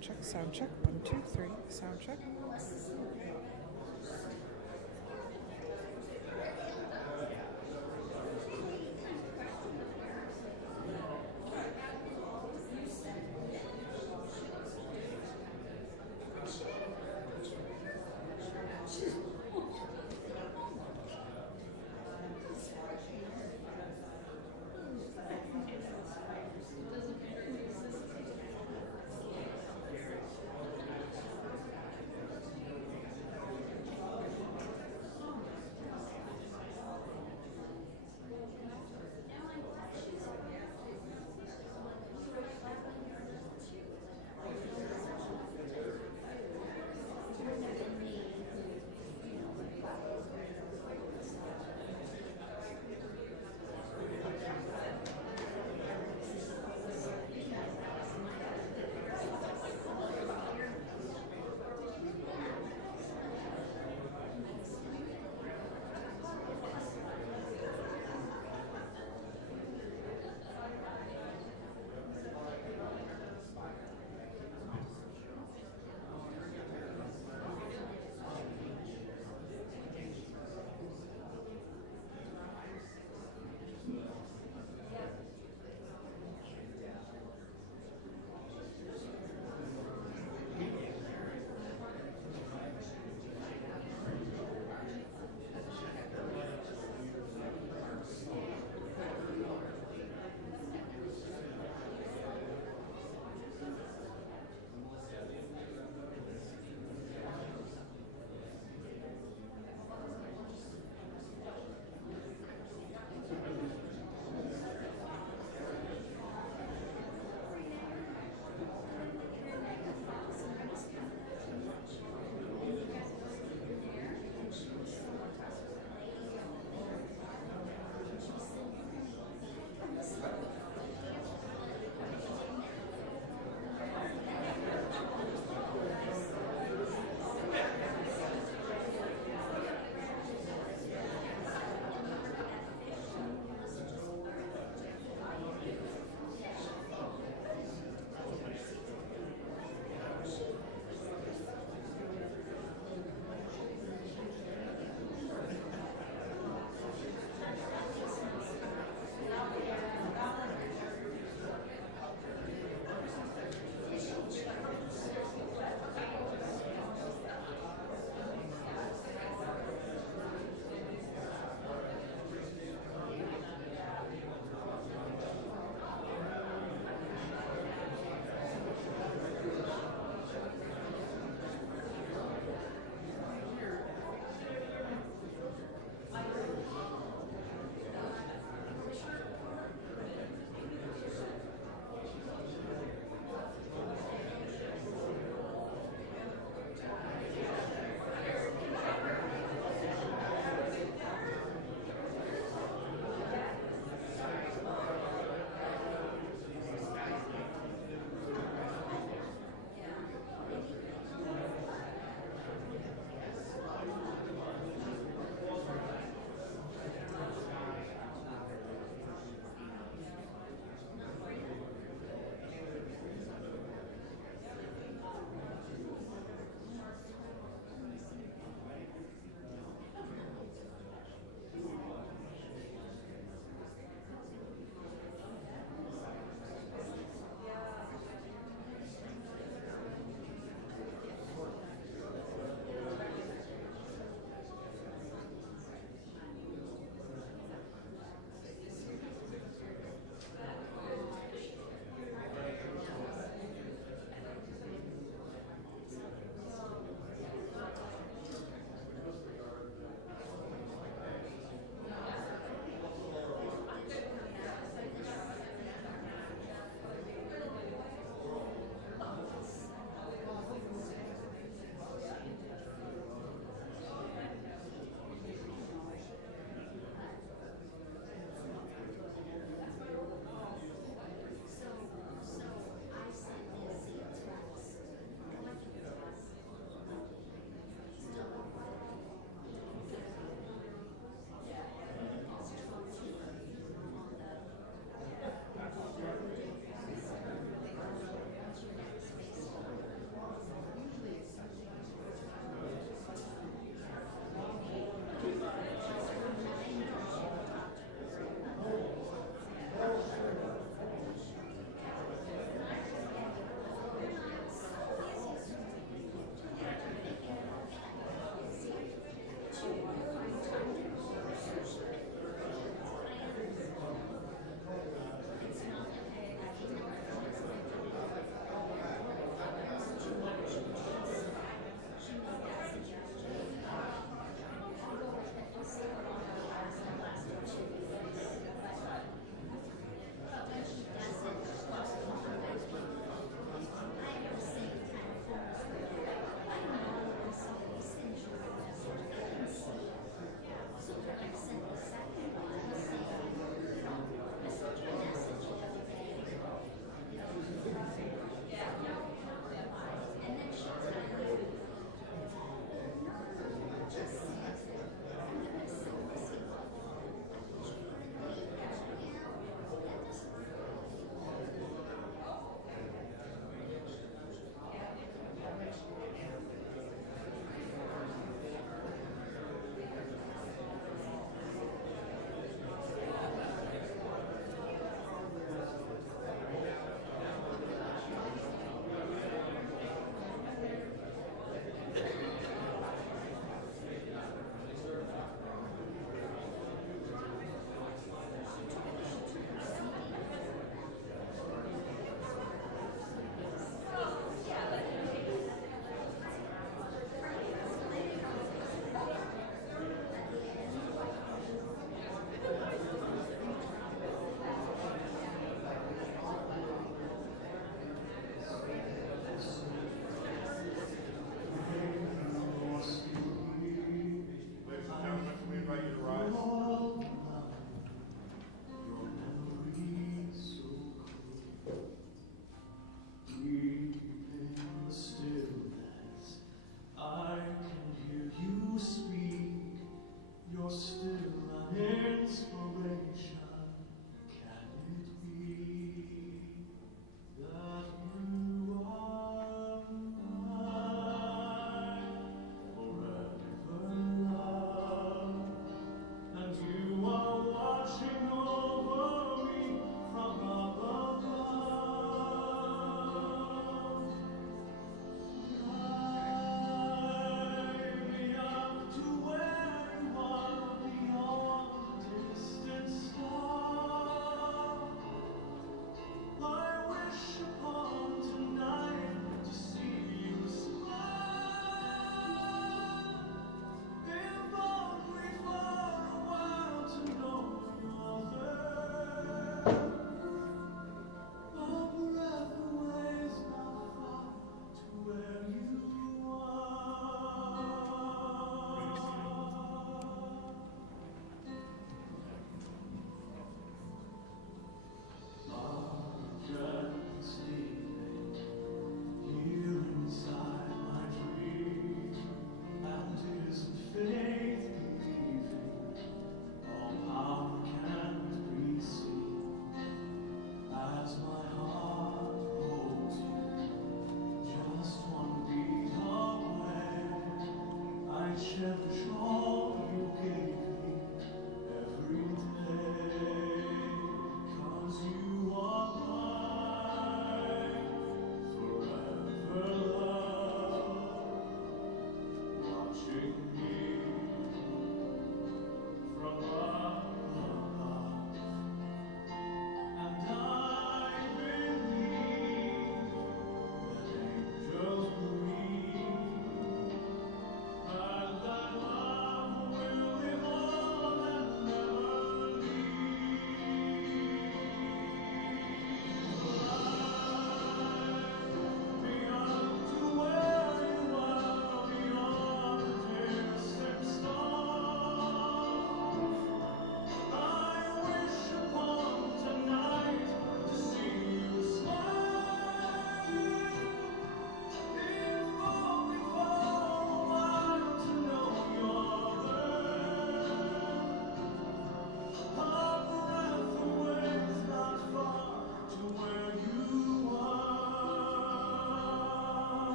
Sound check, sound check. 1, 2, 3, sound check.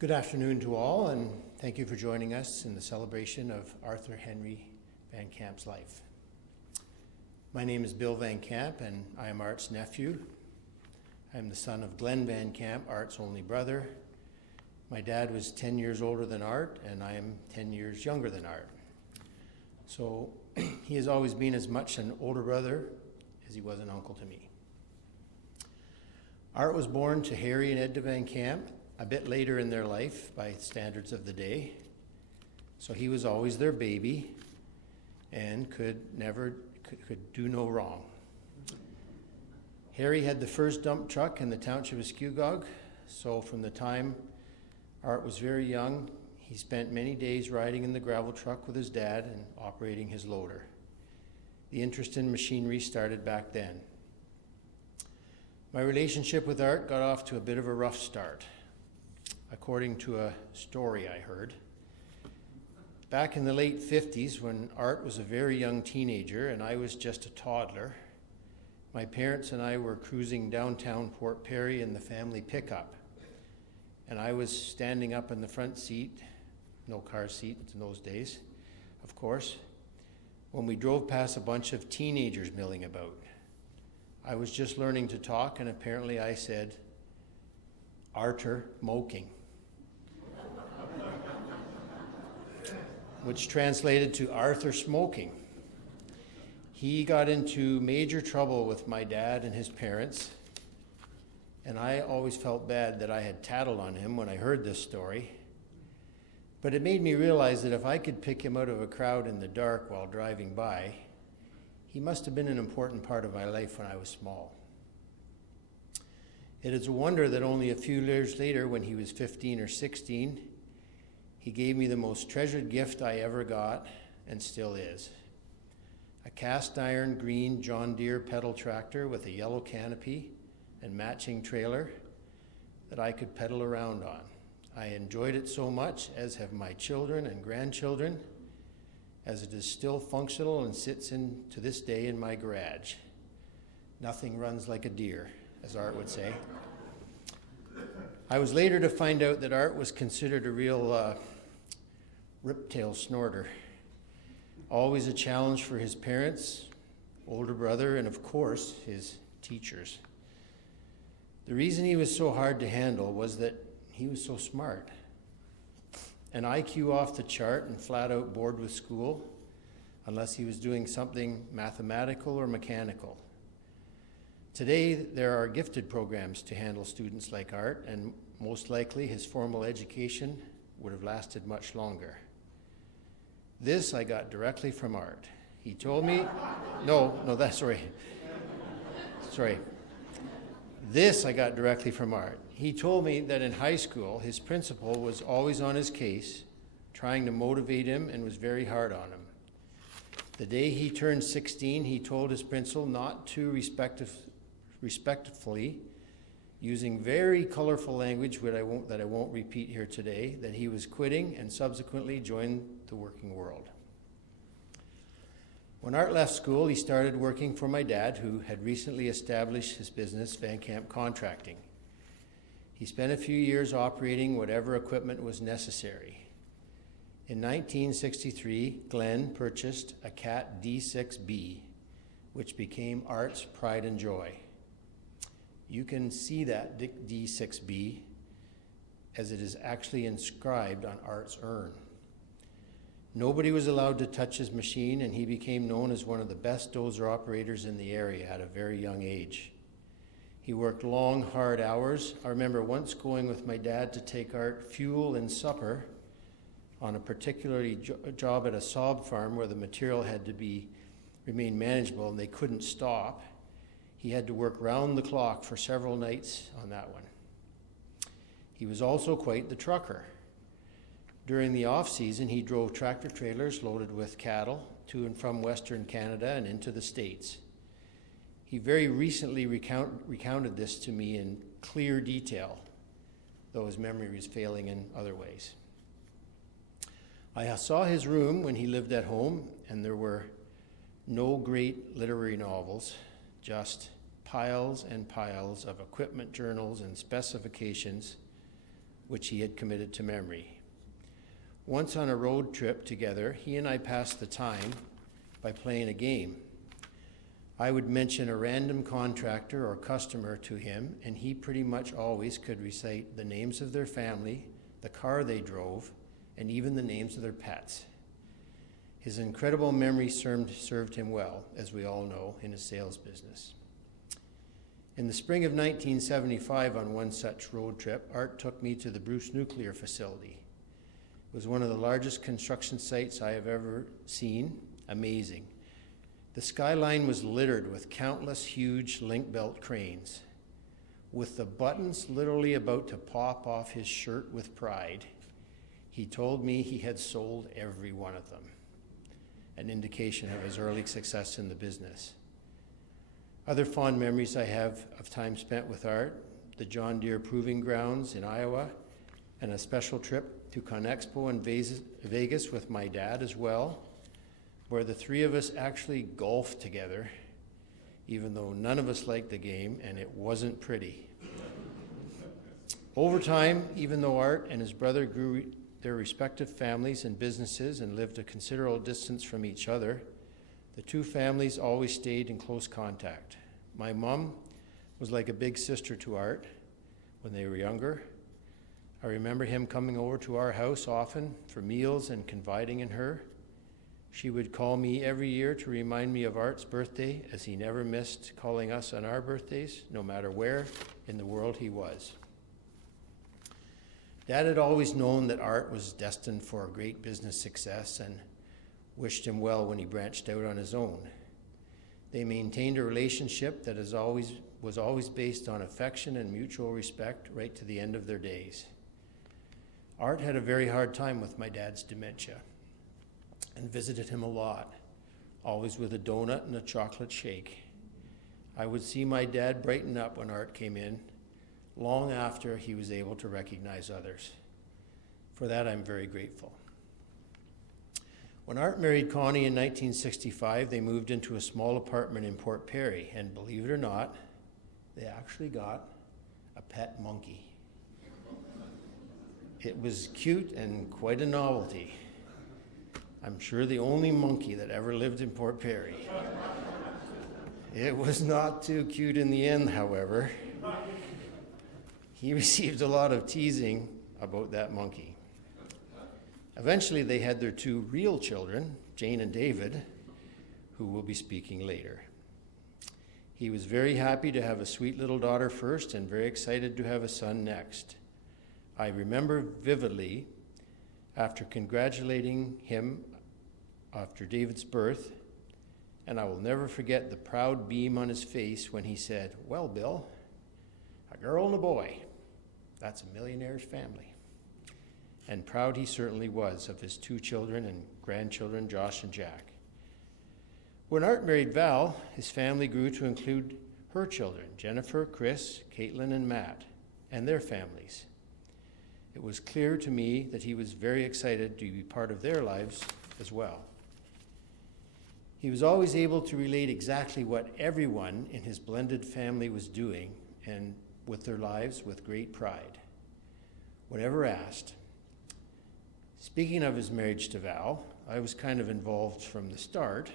Good afternoon to all, and thank you for joining us in the celebration of Arthur Henry Van Camp's life. My name is Bill Van Camp, and I am Art's nephew. I am the son of Glenn Van Camp, Art's only brother. My dad was 10 years older than Art, and I am 10 years younger than Art. So he has always been as much an older brother as he was an uncle to me. Art was born to Harry and Edna Van Camp a bit later in their life by standards of the day. So he was always their baby and could do no wrong. Harry had the first dump truck in the township of Skugog, so from the time Art was very young, he spent many days riding in the gravel truck with his dad and operating his loader. The interest in machinery started back then. My relationship with Art got off to a bit of a rough start, according to a story I heard. Back in the late 50s, when Art was a very young teenager and I was just a toddler, my parents and I were cruising downtown Port Perry in the family pickup. And I was standing up in the front seat, no car seat in those days, of course, when we drove past a bunch of teenagers milling about. I was just learning to talk, and apparently I said, "Arter moking," which translated to Arthur smoking. He got into major trouble with my dad and his parents, and I always felt bad that I had tattled on him when I heard this story. But it made me realize that if I could pick him out of a crowd in the dark while driving by, he must have been an important part of my life when I was small. It is a wonder that only a few years later, when he was 15 or 16, he gave me the most treasured gift I ever got, and still is. A cast iron green John Deere pedal tractor with a yellow canopy and matching trailer that I could pedal around on. I enjoyed it so much, as have my children and grandchildren, as it is still functional and sits in to this day in my garage. Nothing runs like a deer, as Art would say. I was later to find out that Art was considered a real riptail snorter. Always a challenge for his parents, older brother, and of course, his teachers. The reason he was so hard to handle was that he was so smart. An IQ off the chart and flat out bored with school, unless he was doing something mathematical or mechanical. Today, there are gifted programs to handle students like Art, and most likely his formal education would have lasted much longer. This I got directly from Art. He told me, This I got directly from Art. He told me that in high school, his principal was always on his case, trying to motivate him, and was very hard on him. The day he turned 16, he told his principal not to respectfully, using very colorful language that I won't repeat here today, that he was quitting and subsequently joined the working world. When Art left school, he started working for my dad, who had recently established his business, Van Camp Contracting. He spent a few years operating whatever equipment was necessary. In 1963, Glenn purchased a Cat D6B, which became Art's pride and joy. You can see that D6B as it is actually inscribed on Art's urn. Nobody was allowed to touch his machine, and he became known as one of the best dozer operators in the area at a very young age. He worked long, hard hours. I remember once going with my dad to take Art fuel and supper on a particular job at a sob farm where the material had to remain manageable and they couldn't stop. He had to work round the clock for several nights on that one. He was also quite the trucker. During the off-season, he drove tractor trailers loaded with cattle to and from Western Canada and into the States. He very recently recounted this to me in clear detail, though his memory was failing in other ways. I saw his room when he lived at home, and there were no great literary novels, just piles and piles of equipment journals and specifications, which he had committed to memory. Once on a road trip together, he and I passed the time by playing a game. I would mention a random contractor or customer to him, and he pretty much always could recite the names of their family, the car they drove, and even the names of their pets. His incredible memory served him well, as we all know, in his sales business. In the spring of 1975, on one such road trip, Art took me to the Bruce Nuclear Facility. It was one of the largest construction sites I have ever seen. Amazing. The skyline was littered with countless huge link belt cranes. With the buttons literally about to pop off his shirt with pride, he told me he had sold every one of them, an indication of his early success in the business. Other fond memories I have of time spent with Art, the John Deere Proving Grounds in Iowa, and a special trip to ConExpo in Vegas with my dad as well, where the three of us actually golfed together, even though none of us liked the game and it wasn't pretty. Over time, even though Art and his brother grew their respective families and businesses and lived a considerable distance from each other, the two families always stayed in close contact. My mom was like a big sister to Art when they were younger. I remember him coming over to our house often for meals and confiding in her. She would call me every year to remind me of Art's birthday, as he never missed calling us on our birthdays, no matter where in the world he was. Dad had always known that Art was destined for a great business success and wished him well when he branched out on his own. They maintained a relationship that was always based on affection and mutual respect right to the end of their days. Art had a very hard time with my dad's dementia and visited him a lot, always with a donut and a chocolate shake. I would see my dad brighten up when Art came in, long after he was able to recognize others. For that, I'm very grateful. When Art married Connie in 1965, they moved into a small apartment in Port Perry, and believe it or not, they actually got a pet monkey. It was cute and quite a novelty. I'm sure the only monkey that ever lived in Port Perry. It was not too cute in the end, however. He received a lot of teasing about that monkey. Eventually, they had their two real children, Jane and David, who will be speaking later. He was very happy to have a sweet little daughter first and very excited to have a son next. I remember vividly, after congratulating him after David's birth, and I will never forget the proud beam on his face when he said, "Well, Bill, a girl and a boy, that's a millionaire's family." And proud he certainly was of his two children and grandchildren, Josh and Jack. When Art married Val, his family grew to include her children, Jennifer, Chris, Caitlin, and Matt, and their families. It was clear to me that he was very excited to be part of their lives as well. He was always able to relate exactly what everyone in his blended family was doing and with their lives with great pride, whenever asked. Speaking of his marriage to Val, I was kind of involved from the start.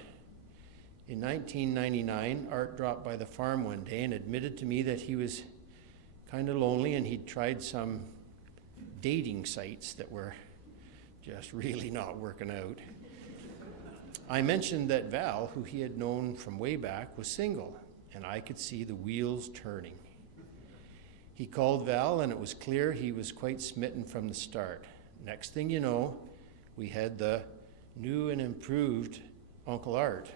In 1999, Art dropped by the farm one day and admitted to me that he was kind of lonely and he'd tried some dating sites that were just really not working out. I mentioned that Val, who he had known from way back, was single, and I could see the wheels turning. He called Val, and it was clear he was quite smitten from the start. Next thing you know, we had the new and improved Uncle Art.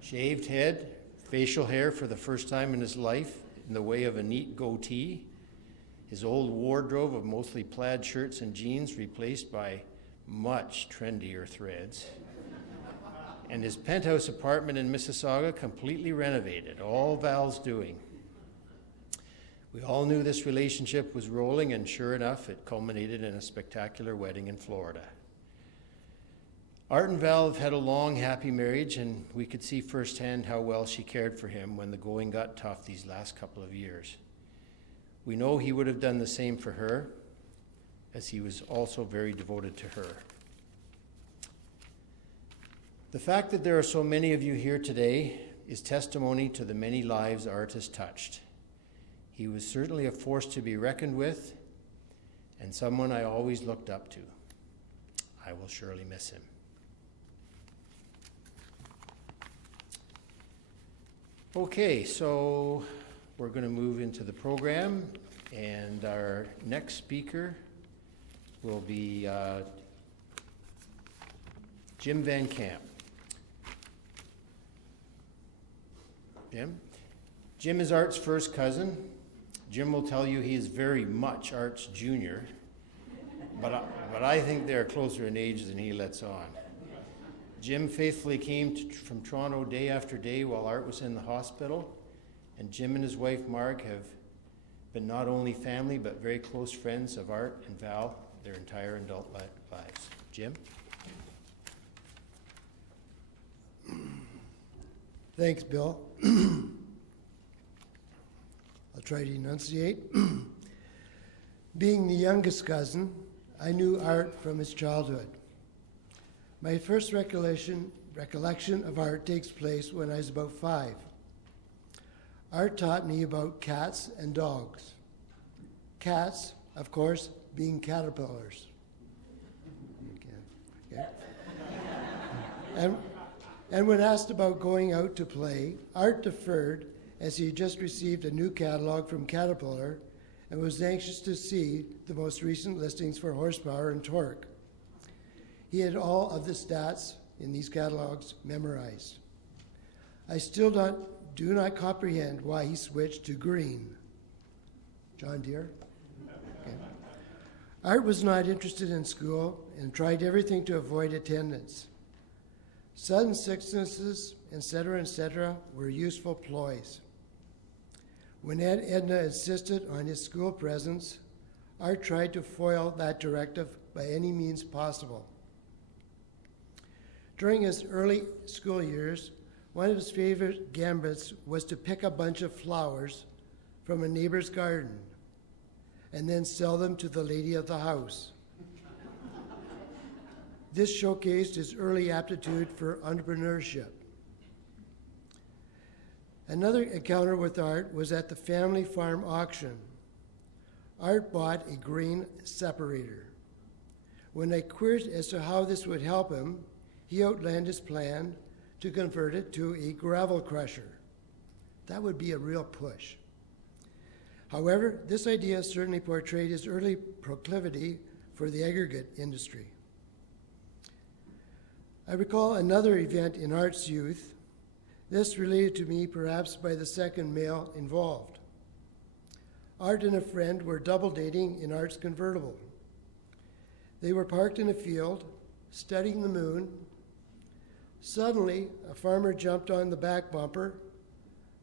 Shaved head, facial hair for the first time in his life in the way of a neat goatee, his old wardrobe of mostly plaid shirts and jeans replaced by much trendier threads, and his penthouse apartment in Mississauga completely renovated, all Val's doing. We all knew this relationship was rolling, and sure enough, it culminated in a spectacular wedding in Florida. Art and Val have had a long, happy marriage, and we could see firsthand how well she cared for him when the going got tough these last couple of years. We know he would have done the same for her, as he was also very devoted to her. The fact that there are so many of you here today is testimony to the many lives Art has touched. He was certainly a force to be reckoned with, and someone I always looked up to. I will surely miss him. Okay, so we're going to move into the program, and our next speaker will be Jim Van Camp. Jim is Art's first cousin. Jim will tell you he is very much Art's junior, but I think they're closer in age than he lets on. Jim faithfully came from Toronto day after day while Art was in the hospital, and Jim and his wife Marg have been not only family but very close friends of Art and Val their entire adult lives. Jim? Thanks, Bill. I'll try to enunciate. Being the youngest cousin, I knew Art from his childhood. My first recollection of Art takes place when I was about 5. Art taught me about cats and dogs. Cats, of course, being caterpillars. Okay. And when asked about going out to play, Art deferred as he had just received a new catalog from Caterpillar and was anxious to see the most recent listings for horsepower and torque. He had all of the stats in these catalogs memorized. I still do not comprehend why he switched to green. John Deere? Okay. Art was not interested in school and tried everything to avoid attendance. Sudden sicknesses, etc., were useful ploys. When Aunt Edna insisted on his school presence, Art tried to foil that directive by any means possible. During his early school years, one of his favorite gambits was to pick a bunch of flowers from a neighbor's garden and then sell them to the lady of the house. This showcased his early aptitude for entrepreneurship. Another encounter with Art was at the family farm auction. Art bought a grain separator. When I queried as to how this would help him, he outlined his plan to convert it to a gravel crusher. That would be a real push. However, this idea certainly portrayed his early proclivity for the aggregate industry. I recall another event in Art's youth. This related to me perhaps by the second male involved. Art and a friend were double dating in Art's convertible. They were parked in a field, studying the moon. Suddenly, a farmer jumped on the back bumper,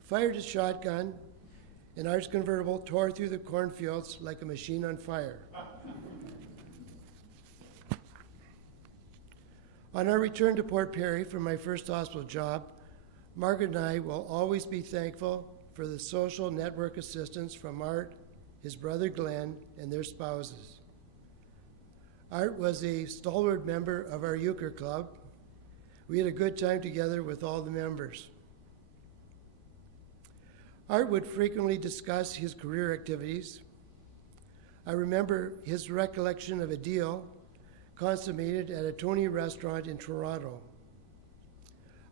fired his shotgun, and Art's convertible tore through the cornfields like a machine on fire. On our return to Port Perry from my first hospital job, Margaret and I will always be thankful for the social network assistance from Art, his brother Glenn, and their spouses. Art was a stalwart member of our euchre club. We had a good time together with all the members. Art would frequently discuss his career activities. I remember his recollection of a deal consummated at a Tony restaurant in Toronto.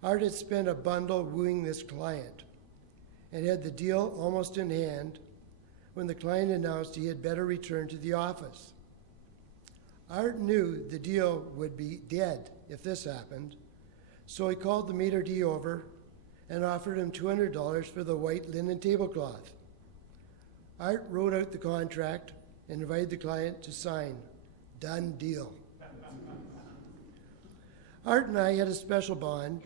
Art had spent a bundle wooing this client and had the deal almost in hand when the client announced he had better return to the office. Art knew the deal would be dead if this happened, so he called the maitre d' over and offered him $200 for the white linen tablecloth. Art wrote out the contract and invited the client to sign. Done deal. Art and I had a special bond.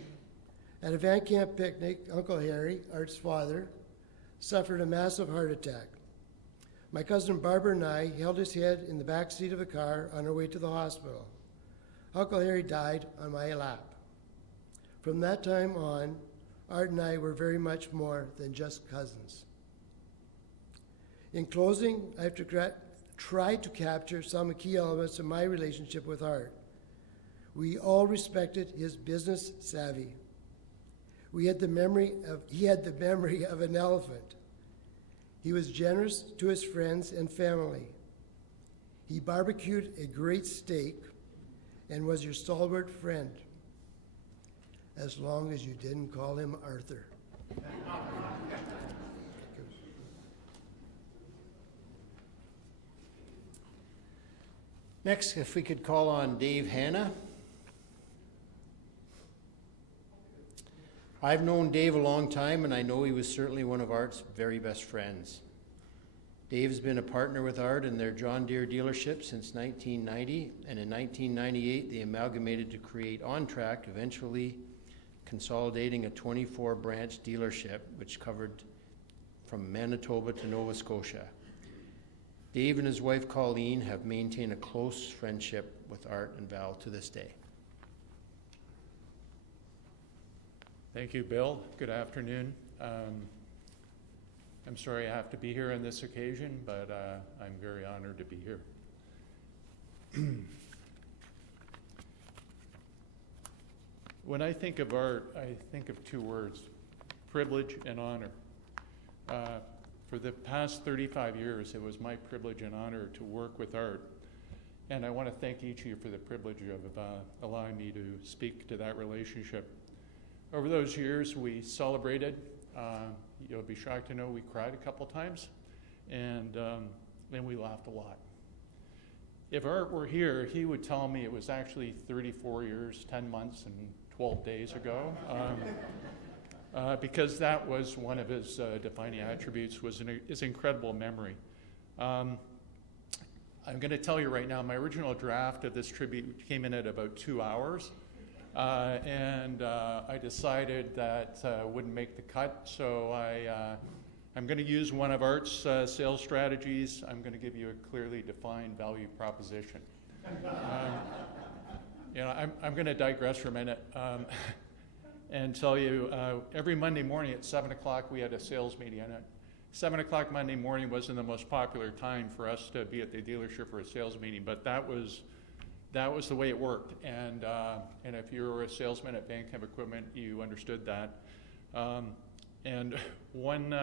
At a Van Camp picnic, Uncle Harry, Art's father, suffered a massive heart attack. My cousin Barbara and I held his head in the back seat of the car on our way to the hospital. Uncle Harry died on my lap. From that time on, Art and I were very much more than just cousins. In closing, I have tried to capture some key elements of my relationship with Art. We all respected his business savvy. He had the memory of an elephant. He was generous to his friends and family. He barbecued a great steak and was your stalwart friend, as long as you didn't call him Arthur. Next, if we could call on Dave Hanna. I've known Dave a long time, and I know he was certainly one of Art's very best friends. Dave's been a partner with Art in their John Deere dealership since 1990, and in 1998 they amalgamated to create OnTrack, eventually consolidating a 24-branch dealership which covered from Manitoba to Nova Scotia. Dave and his wife Colleen have maintained a close friendship with Art and Val to this day. Thank you, Bill. Good afternoon. I'm sorry I have to be here on this occasion, but I'm very honored to be here. When I think of Art, I think of two words: privilege and honor. For the past 35 years, it was my privilege and honor to work with Art. And I want to thank each of you for the privilege of allowing me to speak to that relationship. Over those years, we celebrated. You'll be shocked to know we cried a couple times, and then we laughed a lot. If Art were here, he would tell me it was actually 34 years, 10 months, and 12 days ago. Because that was one of his defining attributes, was his incredible memory. I'm going to tell you right now, my original draft of this tribute came in at about 2 hours, and I decided that wouldn't make the cut, so I'm going to use one of Art's sales strategies. I'm going to give you a clearly defined value proposition. I'm going to digress for a minute. And tell you, every Monday morning at 7 o'clock we had a sales meeting. And at 7 o'clock Monday morning wasn't the most popular time for us to be at the dealership for a sales meeting, but that was the way it worked. And if you were a salesman at Vancamp Equipment, you understood that. And one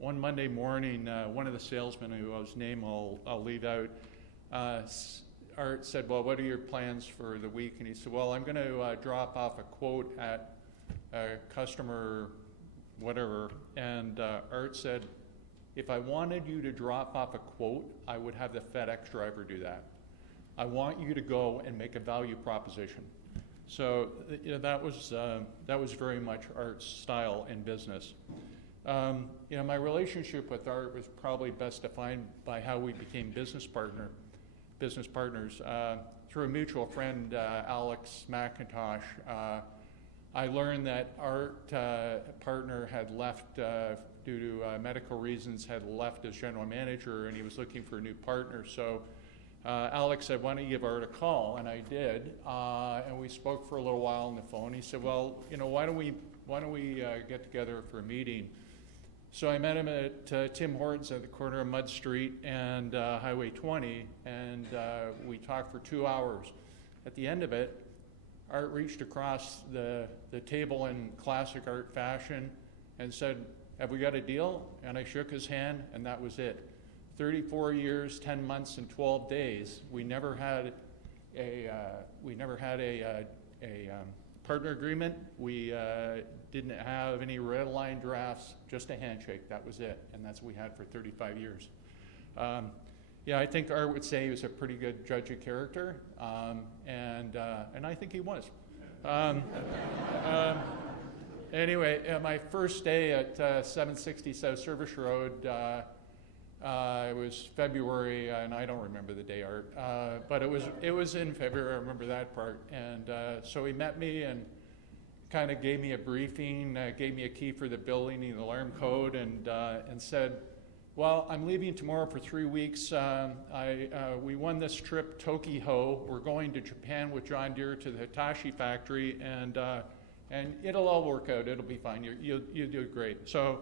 Monday morning, one of the salesmen, whose name I'll leave out, Art said, well, what are your plans for the week? And he said, well, I'm going to drop off a quote at a customer, whatever. And Art said, if I wanted you to drop off a quote, I would have the FedEx driver do that. I want you to go and make a value proposition. So that was very much Art's style in business. My relationship with Art was probably best defined by how we became business partners. Through a mutual friend, Alex McIntosh, I learned that Art partner had left due to medical reasons, had left as general manager, and he was looking for a new partner. So Alex said, why don't you give Art a call? And I did, and we spoke for a little while on the phone. He said, well, why don't we get together for a meeting? So I met him at Tim Hortons at the corner of Mud Street and Highway 20, and we talked for 2 hours. At the end of it, Art reached across the table in classic Art fashion and said, have we got a deal? And I shook his hand, and that was it. 34 years, 10 months, and 12 days. We never had a partner agreement. We didn't have any red line drafts, just a handshake. That was it, and that's what we had for 35 years. I think Art would say he was a pretty good judge of character, and I think he was. Anyway, my first day at 760 South Service Road, it was February, and I don't remember the day, Art, but it was in February. I remember that part, and so he met me and kind of gave me a briefing, gave me a key for the building and the alarm code, and said, Well, I'm leaving tomorrow for 3 weeks. We won this trip, Tokiho. We're going to Japan with John Deere to the Hitachi factory, and it'll all work out. It'll be fine. You'll do great. So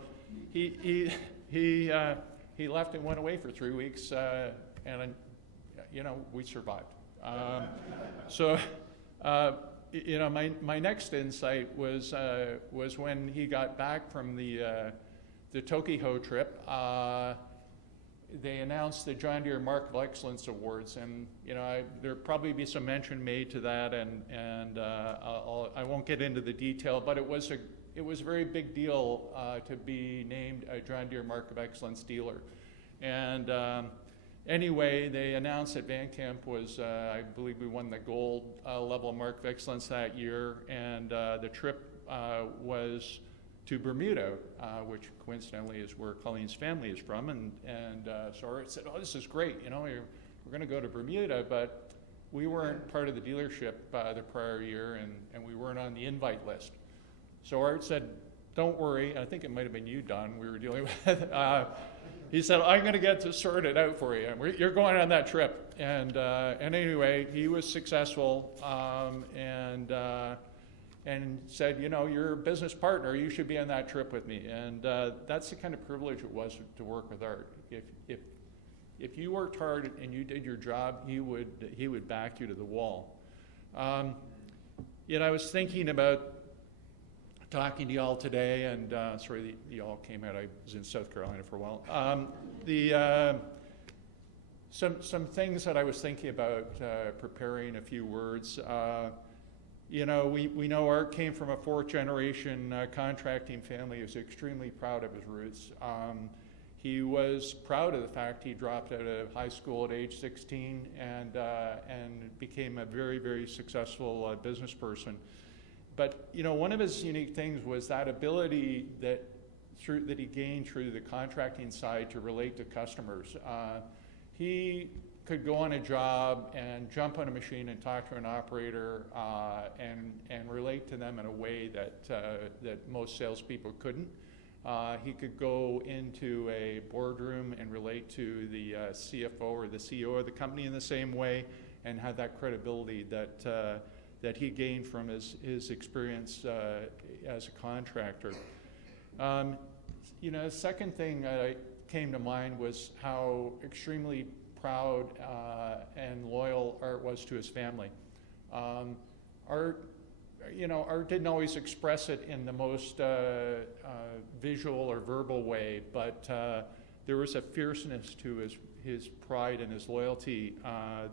he left and went away for 3 weeks, and we survived. My next insight was when he got back from the Tokiho trip. They announced the John Deere Mark of Excellence Awards, and there'll probably be some mention made to that, and I won't get into the detail, but it was a very big deal to be named a John Deere Mark of Excellence dealer. And anyway, they announced that Van Camp was, I believe we won the gold level Mark of Excellence that year, and the trip was to Bermuda, which coincidentally is where Colleen's family is from, and so Art said, "Oh, this is great, we're going to go to Bermuda," but we weren't part of the dealership the prior year, and we weren't on the invite list. So Art said, "Don't worry," I think it might have been you, Don, we were dealing with. He said, "I'm going to get to sort it out for you. You're going on that trip." And anyway, he was successful, and said, "You're a business partner. You should be on that trip with me." And that's the kind of privilege it was to work with Art. If you worked hard and you did your job, he would back you to the wall. I was thinking about talking to y'all today, and sorry, y'all came out. I was in South Carolina for a while. Some things that I was thinking about preparing a few words. We know Art came from a fourth-generation contracting family. He was extremely proud of his roots. He was proud of the fact he dropped out of high school at age 16 and became a very, very successful business person. But one of his unique things was that ability that he gained through the contracting side to relate to customers. He could go on a job and jump on a machine and talk to an operator and relate to them in a way that most salespeople couldn't. He could go into a boardroom and relate to the CFO or the CEO of the company in the same way, and had that credibility that he gained from his experience as a contractor. The second thing that came to mind was how extremely proud and loyal Art was to his family. Art didn't always express it in the most visual or verbal way, but there was a fierceness to his pride and his loyalty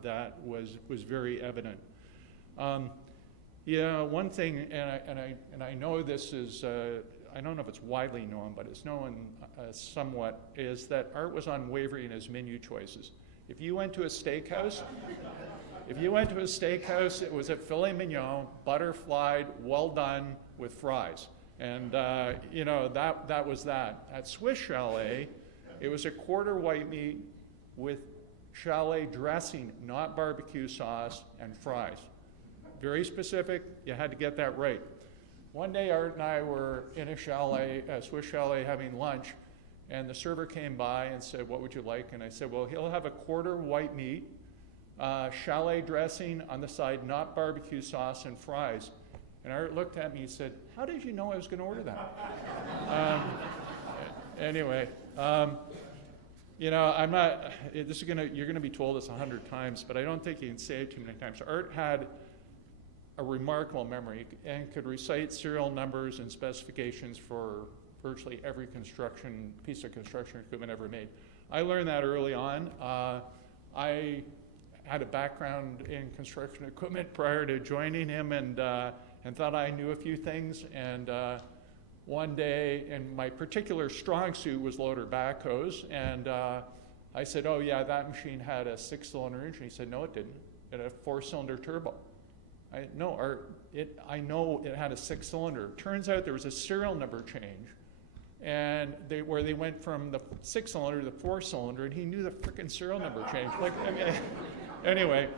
that was very evident. One thing, and I know this is, I don't know if it's widely known, but it's known somewhat, is that Art was unwavering in his menu choices. If you went to a steakhouse, it was a filet mignon, butterflied, well done, with fries. And, that was that. At Swiss Chalet, it was a quarter white meat with chalet dressing, not barbecue sauce, and fries. Very specific. You had to get that right. One day, Art and I were in a Swiss Chalet, having lunch, and the server came by and said, "What would you like?" And I said, "Well, he'll have a quarter white meat, chalet dressing on the side, not barbecue sauce, and fries." And Art looked at me and said, "How did you know I was going to order that?" Anyway, I'm not. You're going to be told this 100 times, but I don't think you can say it too many times. Art had a remarkable memory and could recite serial numbers and specifications for virtually every piece of construction equipment ever made. I learned that early on. I had a background in construction equipment prior to joining him, and thought I knew a few things. And one day, and my particular strong suit was loader backhoes, and I said, "Oh yeah, that machine had a 6-cylinder engine." He said, "No, it didn't. It had a 4-cylinder turbo." I know it had a 6-cylinder. Turns out there was a serial number change, and where they went from the 6-cylinder to the 4-cylinder, and he knew the frickin' serial number change. Anyway,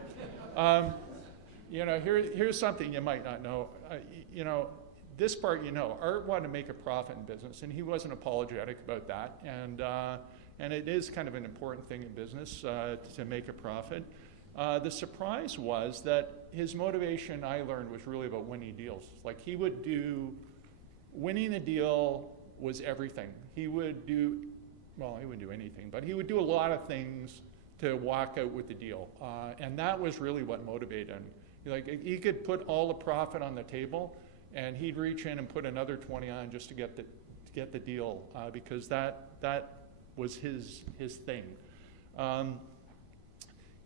here's something you might not know. This part, Art wanted to make a profit in business, and he wasn't apologetic about that. And it is kind of an important thing in business to make a profit. The surprise was that his motivation, I learned, was really about winning deals. Like he would do, winning the deal was everything. He would do, well, he wouldn't do anything, but he would do a lot of things to walk out with the deal. And that was really what motivated him. Like he could put all the profit on the table and he'd reach in and put another 20 on just to get the deal because that was his thing.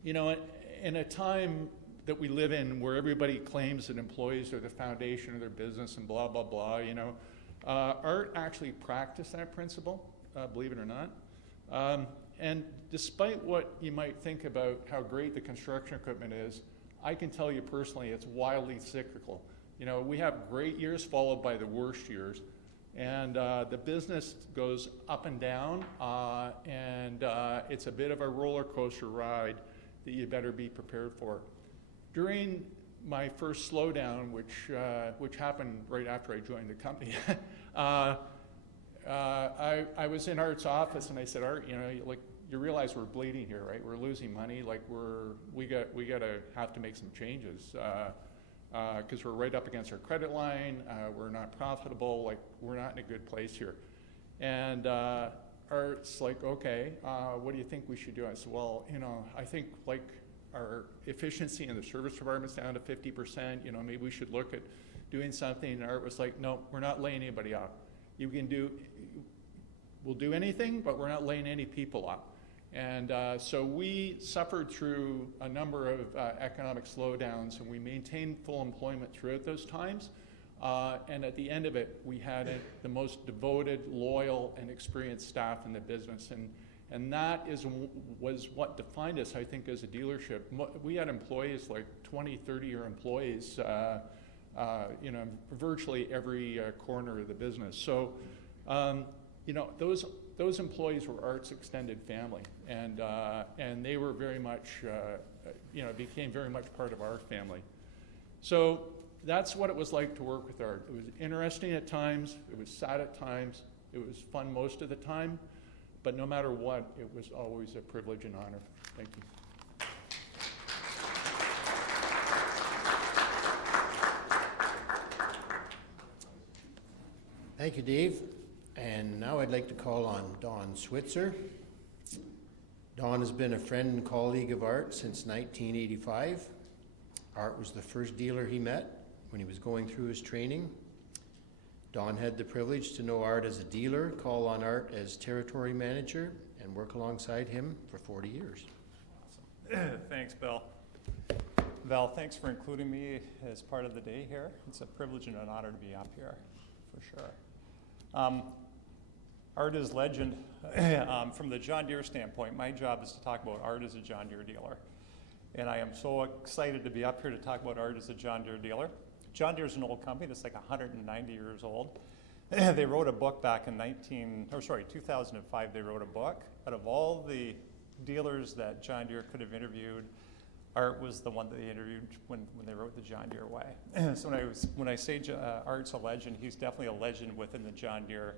You know, in a time that we live in where everybody claims that employees are the foundation of their business and blah, blah, blah, you know, Art actually practiced that principle, believe it or not. And despite what you might think about how great the construction equipment is, I can tell you personally it's wildly cyclical. You know, we have great years followed by the worst years. And the business goes up and down, and it's a bit of a roller coaster ride that you better be prepared for. During my first slowdown, which happened right after I joined the company, I was in Art's office and I said, Art, you know, like you realize we're bleeding here, right? We're losing money. Like we gotta have to make some changes. Because we're right up against our credit line, we're not profitable, like we're not in a good place here. And Art's like, okay, what do you think we should do? I said, well, you know, I think like our efficiency in the service department's down to 50%, you know, maybe we should look at doing something. And Art was like, no, we're not laying anybody off. We'll do anything, but we're not laying any people off. And so we suffered through a number of economic slowdowns, and we maintained full employment throughout those times. And at the end of it, we had the most devoted, loyal, and experienced staff in the business. And that was what defined us, I think, as a dealership. We had employees, like 20, 30-year employees, you know, virtually every corner of the business. So, you know, those employees were Art's extended family, and they were very much, you know, became very much part of our family. So that's what it was like to work with Art. It was interesting at times, it was sad at times, it was fun most of the time, but no matter what, it was always a privilege and honor. Thank you. Thank you, Dave. And now I'd like to call on Don Switzer. Don has been a friend and colleague of Art since 1985. Art was the first dealer he met when he was going through his training. Don had the privilege to know Art as a dealer, call on Art as territory manager, and work alongside him for 40 years. Awesome. Thanks, Bill. Val, thanks for including me as part of the day here. It's a privilege and an honor to be up here, for sure. Art is legend. From the John Deere standpoint, my job is to talk about Art as a John Deere dealer. And I am so excited to be up here to talk about Art as a John Deere dealer. John Deere is an old company that's like 190 years old. They wrote a book back in 2005, they wrote a book. Out of all the dealers that John Deere could have interviewed, Art was the one that they interviewed when they wrote the John Deere Way. So when I say Art's a legend, he's definitely a legend within the John Deere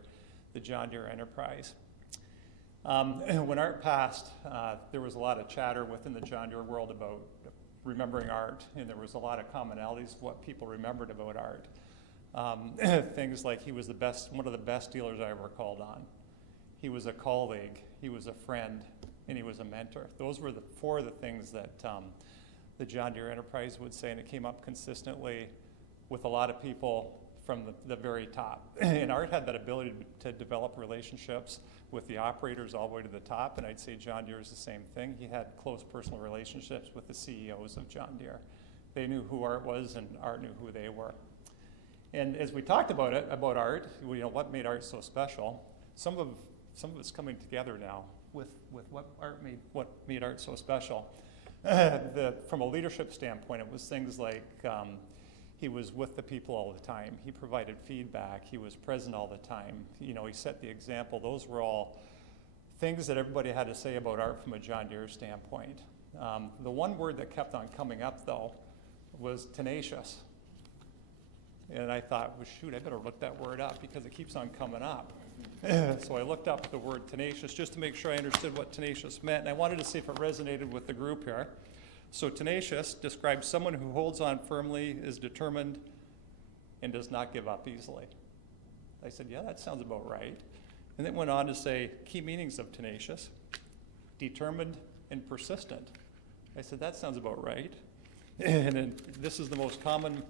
enterprise. When Art passed, there was a lot of chatter within the John Deere world about remembering Art, and there was a lot of commonalities of what people remembered about Art. Things like he was one of the best dealers I ever called on. He was a colleague, he was a friend, and he was a mentor. Those were the four of the things that the John Deere enterprise would say, and it came up consistently with a lot of people from the very top. And Art had that ability to develop relationships with the operators all the way to the top, and I'd say John Deere is the same thing. He had close personal relationships with the CEOs of John Deere. They knew who Art was, and Art knew who they were. And as we talked about Art, you know, what made Art so special, some of it's coming together now with what made Art so special. From a leadership standpoint, it was things like he was with the people all the time. He provided feedback. He was present all the time. You know, he set the example. Those were all things that everybody had to say about Art from a John Deere standpoint. The one word that kept on coming up, though, was tenacious. And I thought, well, shoot, I better look that word up because it keeps on coming up. So I looked up the word tenacious just to make sure I understood what tenacious meant, and I wanted to see if it resonated with the group here. So tenacious describes someone who holds on firmly, is determined, and does not give up easily. I said, yeah, that sounds about right. And then went on to say key meanings of tenacious: determined and persistent. I said, that sounds about right. And then this is the most common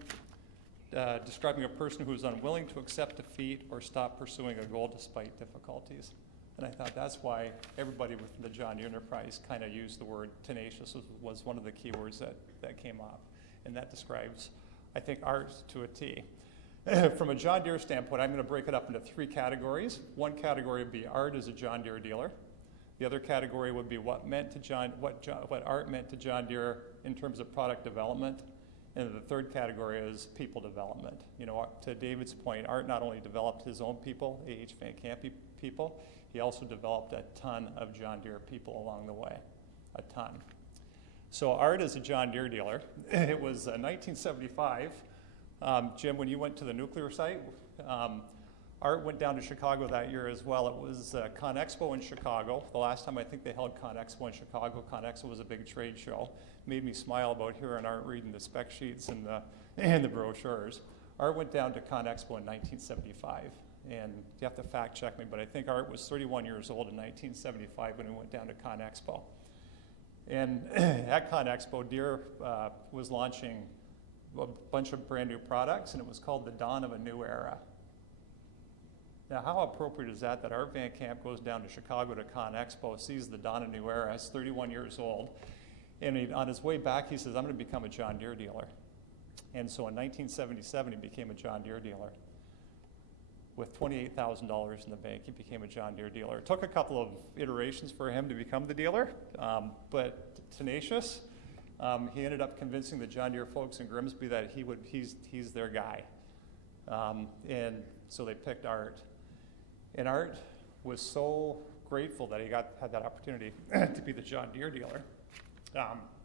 describing a person who is unwilling to accept defeat or stop pursuing a goal despite difficulties. And I thought that's why everybody within the John Deere enterprise kind of used the word tenacious was one of the key words that came up. And that describes, I think, ours to a T. From a John Deere standpoint, I'm going to break it up into 3 categories. One category would be Art as a John Deere dealer. The other category would be what Art meant to John Deere in terms of product development. And the third category is people development. You know, to David's point, Art not only developed his own people, A.H. Van Camp people, he also developed a ton of John Deere people along the way, a ton. So Art is a John Deere dealer. It was 1975. Jim, when you went to the nuclear site, Art went down to Chicago that year as well. It was ConExpo in Chicago. The last time I think they held ConExpo in Chicago. ConExpo was a big trade show. Made me smile about hearing Art reading the spec sheets and the brochures. Art went down to ConExpo in 1975. And you have to fact check me, but I think Art was 31 years old in 1975 when he went down to ConExpo. And at ConExpo, Deere was launching a bunch of brand new products, and it was called the dawn of a new era. Now, how appropriate is that Art Van Camp goes down to Chicago to ConExpo, sees the dawn of a new era, he's 31 years old, and on his way back, he says, I'm going to become a John Deere dealer. And so in 1977, he became a John Deere dealer. With $28,000 in the bank, he became a John Deere dealer. It took a couple of iterations for him to become the dealer, but tenacious. He ended up convincing the John Deere folks in Grimsby that he's their guy. And so they picked Art. And Art was so grateful that he had that opportunity to be the John Deere dealer.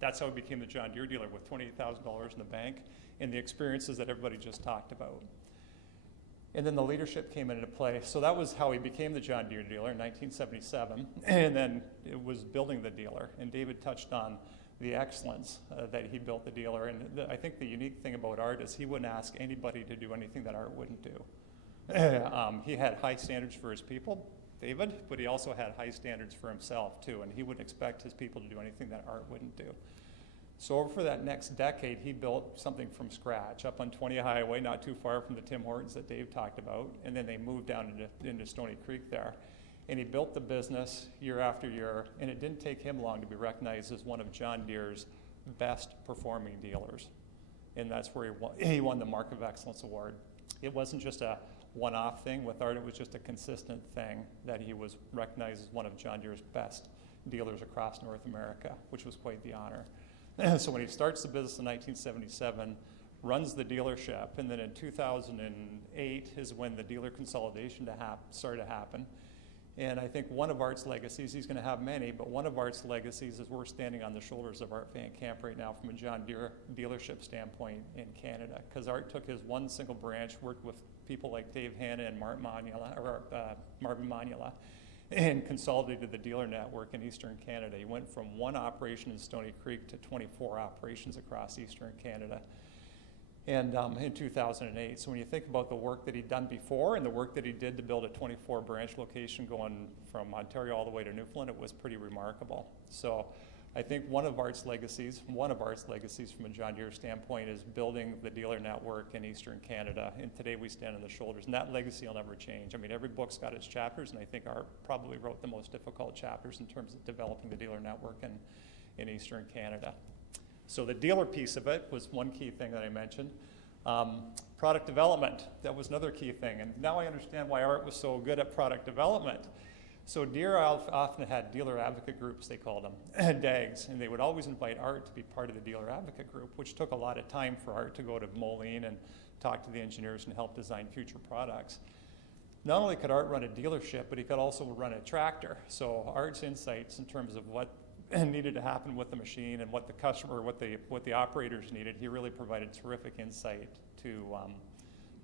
That's how he became the John Deere dealer, with $28,000 in the bank and the experiences that everybody just talked about. And then the leadership came into play. So that was how he became the John Deere dealer in 1977. And then it was building the dealer. And David touched on the excellence that he built the dealer. And I think the unique thing about Art is he wouldn't ask anybody to do anything that Art wouldn't do. He had high standards for his people, David, but he also had high standards for himself too. And he wouldn't expect his people to do anything that Art wouldn't do. So over for that next decade, he built something from scratch up on 20 Highway, not too far from the Tim Hortons that Dave talked about. And then they moved down into Stony Creek there. And he built the business year after year, and it didn't take him long to be recognized as one of John Deere's best performing dealers. And that's where he won the Mark of Excellence Award. It wasn't just a one-off thing with Art, it was just a consistent thing that he was recognized as one of John Deere's best dealers across North America, which was quite the honor. So when he starts the business in 1977, runs the dealership, and then in 2008 is when the dealer consolidation started to happen. And I think one of Art's legacies, he's going to have many, but one of Art's legacies is we're standing on the shoulders of Art Van Camp right now from a John Deere dealership standpoint in Canada, because Art took his one single branch, worked with people like Dave Hanna and Marvin Manula, and consolidated the dealer network in Eastern Canada. He went from one operation in Stony Creek to 24 operations across Eastern Canada. And in 2008. So when you think about the work that he'd done before and the work that he did to build a 24 branch location going from Ontario all the way to Newfoundland, it was pretty remarkable. So I think one of Art's legacies from a John Deere standpoint is building the dealer network in Eastern Canada. And today we stand on the shoulders, and that legacy will never change. I mean, every book's got its chapters, and I think Art probably wrote the most difficult chapters in terms of developing the dealer network in Eastern Canada. So the dealer piece of it was one key thing that I mentioned. Product development, that was another key thing. And now I understand why Art was so good at product development. So Deere often had dealer advocate groups, they called them, DAGs, and they would always invite Art to be part of the dealer advocate group, which took a lot of time for Art to go to Moline and talk to the engineers and help design future products. Not only could Art run a dealership, but he could also run a tractor. So Art's insights in terms of what needed to happen with the machine and what the customer, what the operators needed, he really provided terrific insight to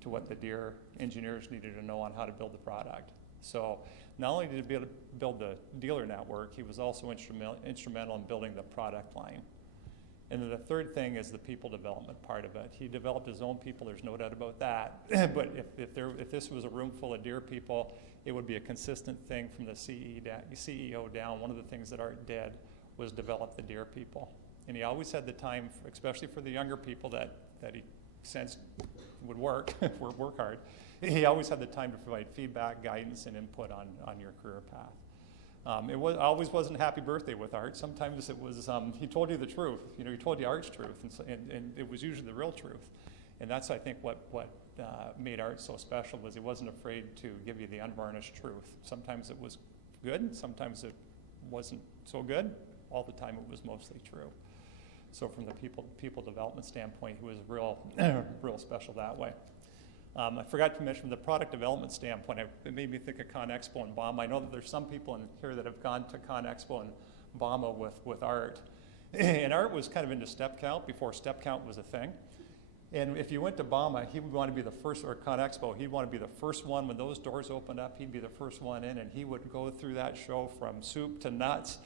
what the Deere engineers needed to know on how to build the product. So not only did he build the dealer network, he was also instrumental in building the product line. And then the third thing is the people development part of it. He developed his own people, there's no doubt about that. But if this was a room full of Deere people, it would be a consistent thing from the CEO down. One of the things that Art did was develop the Deere people. And he always had the time, especially for the younger people that he sensed would work hard. He always had the time to provide feedback, guidance, and input on your career path. Always wasn't happy birthday with Art. Sometimes it was, he told you the truth. You know, he told you Art's truth, and it was usually the real truth. And that's, I think, what made Art so special, was he wasn't afraid to give you the unvarnished truth. Sometimes it was good, sometimes it wasn't so good. All the time it was mostly true. So from the people development standpoint, he was real special that way. I forgot to mention from the product development standpoint, it made me think of ConExpo and Bauma. I know that there's some people in here that have gone to ConExpo and Bauma with Art. And Art was kind of into step count before step count was a thing. And if you went to Bauma, he would want to be the first, or ConExpo, he'd want to be the first one. When those doors opened up, he'd be the first one in, and he would go through that show from soup to nuts.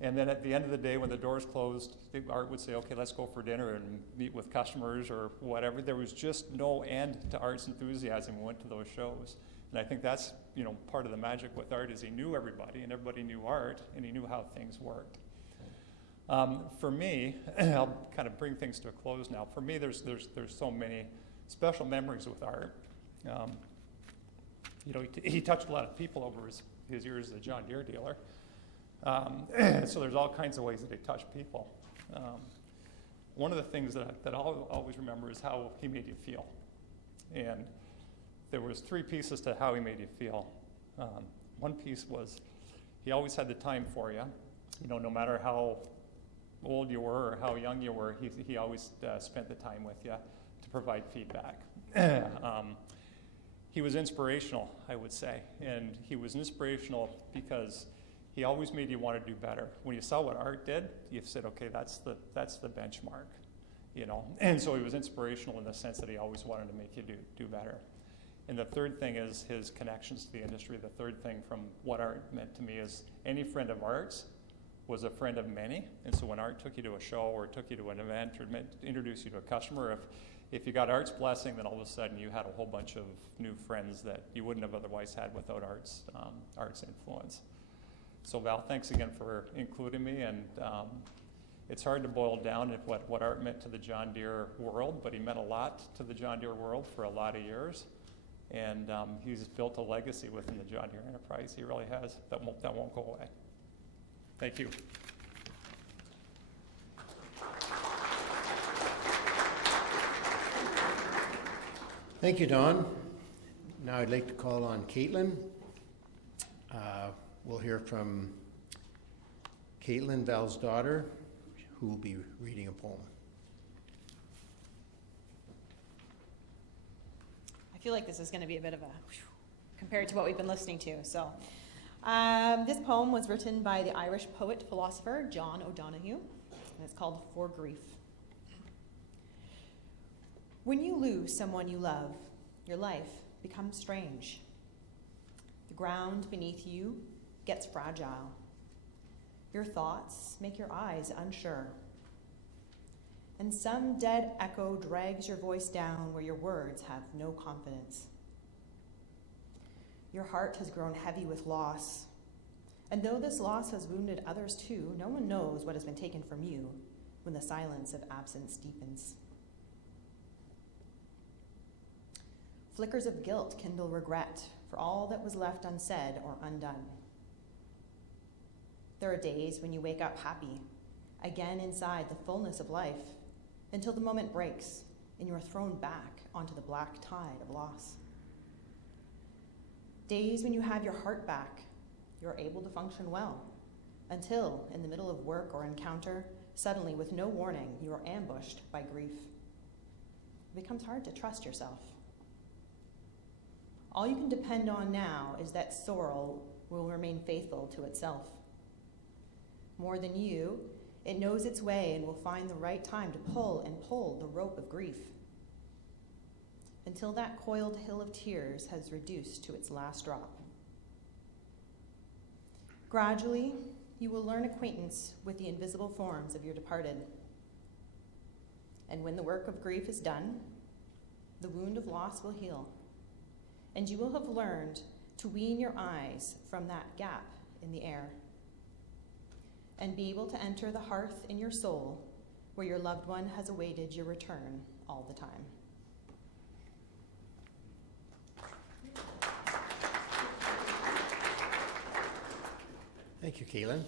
And then at the end of the day, when the doors closed, Art would say, okay, let's go for dinner and meet with customers or whatever. There was just no end to Art's enthusiasm when we went to those shows. And I think that's, you know, part of the magic with Art, is he knew everybody and everybody knew Art, and he knew how things worked. For me, I'll kind of bring things to a close now. For me, there's so many special memories with Art. You know, he touched a lot of people over his years as a John Deere dealer. So there's all kinds of ways that he touched people. One of the things that I'll always remember is how he made you feel. And there was 3 pieces to how he made you feel. One piece was he always had the time for you. You know, no matter how old you were or how young you were, he always spent the time with you to provide feedback. He was inspirational, I would say. And he was inspirational because he always made you want to do better. When you saw what Art did, you said, okay, that's the benchmark, you know. And so he was inspirational in the sense that he always wanted to make you do better. And the third thing is his connections to the industry. The third thing from what Art meant to me is any friend of Art's was a friend of many. And so when Art took you to a show or took you to an event or introduced you to a customer, if you got Art's blessing, then all of a sudden you had a whole bunch of new friends that you wouldn't have otherwise had without Art's influence. So Val, thanks again for including me, and it's hard to boil down what Art meant to the John Deere world, but he meant a lot to the John Deere world for a lot of years, and he's built a legacy within the John Deere enterprise. He really has. That won't go away. Thank you. Thank you, Don. Now I'd like to call on Caitlin. We'll hear from Caitlin, Val's daughter, who will be reading a poem. I feel like this is going to be a bit of a compared to what we've been listening to. So this poem was written by the Irish poet-philosopher John O'Donohue, and it's called For Grief. When you lose someone you love, your life becomes strange. The ground beneath you gets fragile. Your thoughts make your eyes unsure. And some dead echo drags your voice down where your words have no confidence. Your heart has grown heavy with loss. And though this loss has wounded others too, no one knows what has been taken from you when the silence of absence deepens. Flickers of guilt kindle regret for all that was left unsaid or undone. There are days when you wake up happy, again inside the fullness of life, until the moment breaks and you are thrown back onto the black tide of loss. Days when you have your heart back, you are able to function well, until in the middle of work or encounter, suddenly with no warning, you are ambushed by grief. It becomes hard to trust yourself. All you can depend on now is that sorrow will remain faithful to itself. More than you, it knows its way and will find the right time to pull the rope of grief, until that coiled hill of tears has reduced to its last drop. Gradually, you will learn acquaintance with the invisible forms of your departed. And when the work of grief is done, the wound of loss will heal, and you will have learned to wean your eyes from that gap in the air, and be able to enter the hearth in your soul where your loved one has awaited your return all the time. Thank you, Caitlin.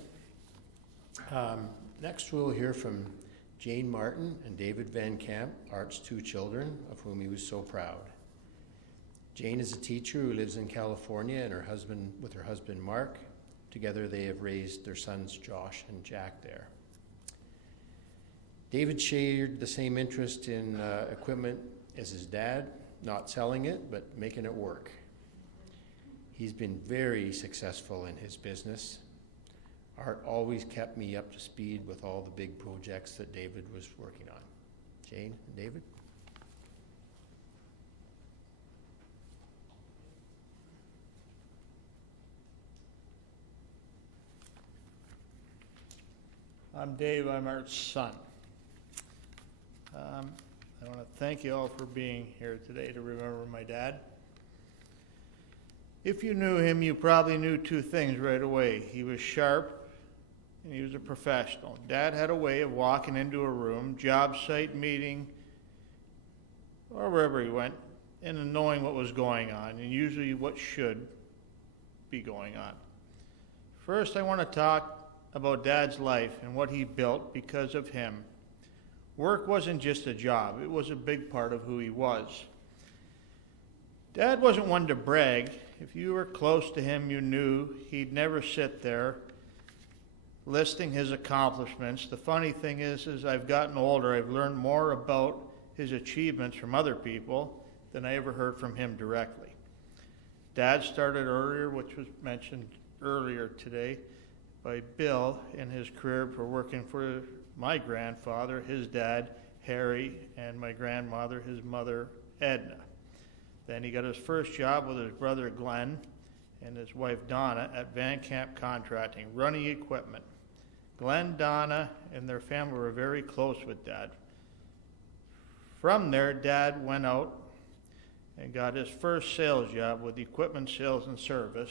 Next, we'll hear from Jane Martin and David Van Camp, Art's two children, of whom he was so proud. Jane is a teacher who lives in California with her husband Mark. Together they have raised their sons Josh and Jack there. David shared the same interest in equipment as his dad, not selling it, but making it work. He's been very successful in his business. Art always kept me up to speed with all the big projects that David was working on. Jane and David? I'm Dave, I'm Art's son. I want to thank you all for being here today to remember my dad. If you knew him, you probably knew two things right away. He was sharp and he was a professional. Dad had a way of walking into a room, job site, meeting, or wherever he went, and knowing what was going on, and usually what should be going on. First, I want to talk about Dad's life and what he built because of him. Work wasn't just a job, it was a big part of who he was. Dad wasn't one to brag. If you were close to him, you knew he'd never sit there listing his accomplishments. The funny thing is, as I've gotten older, I've learned more about his achievements from other people than I ever heard from him directly. Dad started earlier, which was mentioned earlier today by Bill, in his career for working for my grandfather, his dad, Harry, and my grandmother, his mother, Edna. Then he got his first job with his brother Glenn and his wife Donna at Van Camp Contracting, running equipment. Glenn, Donna, and their family were very close with Dad. From there, Dad went out and got his first sales job with Equipment Sales and Service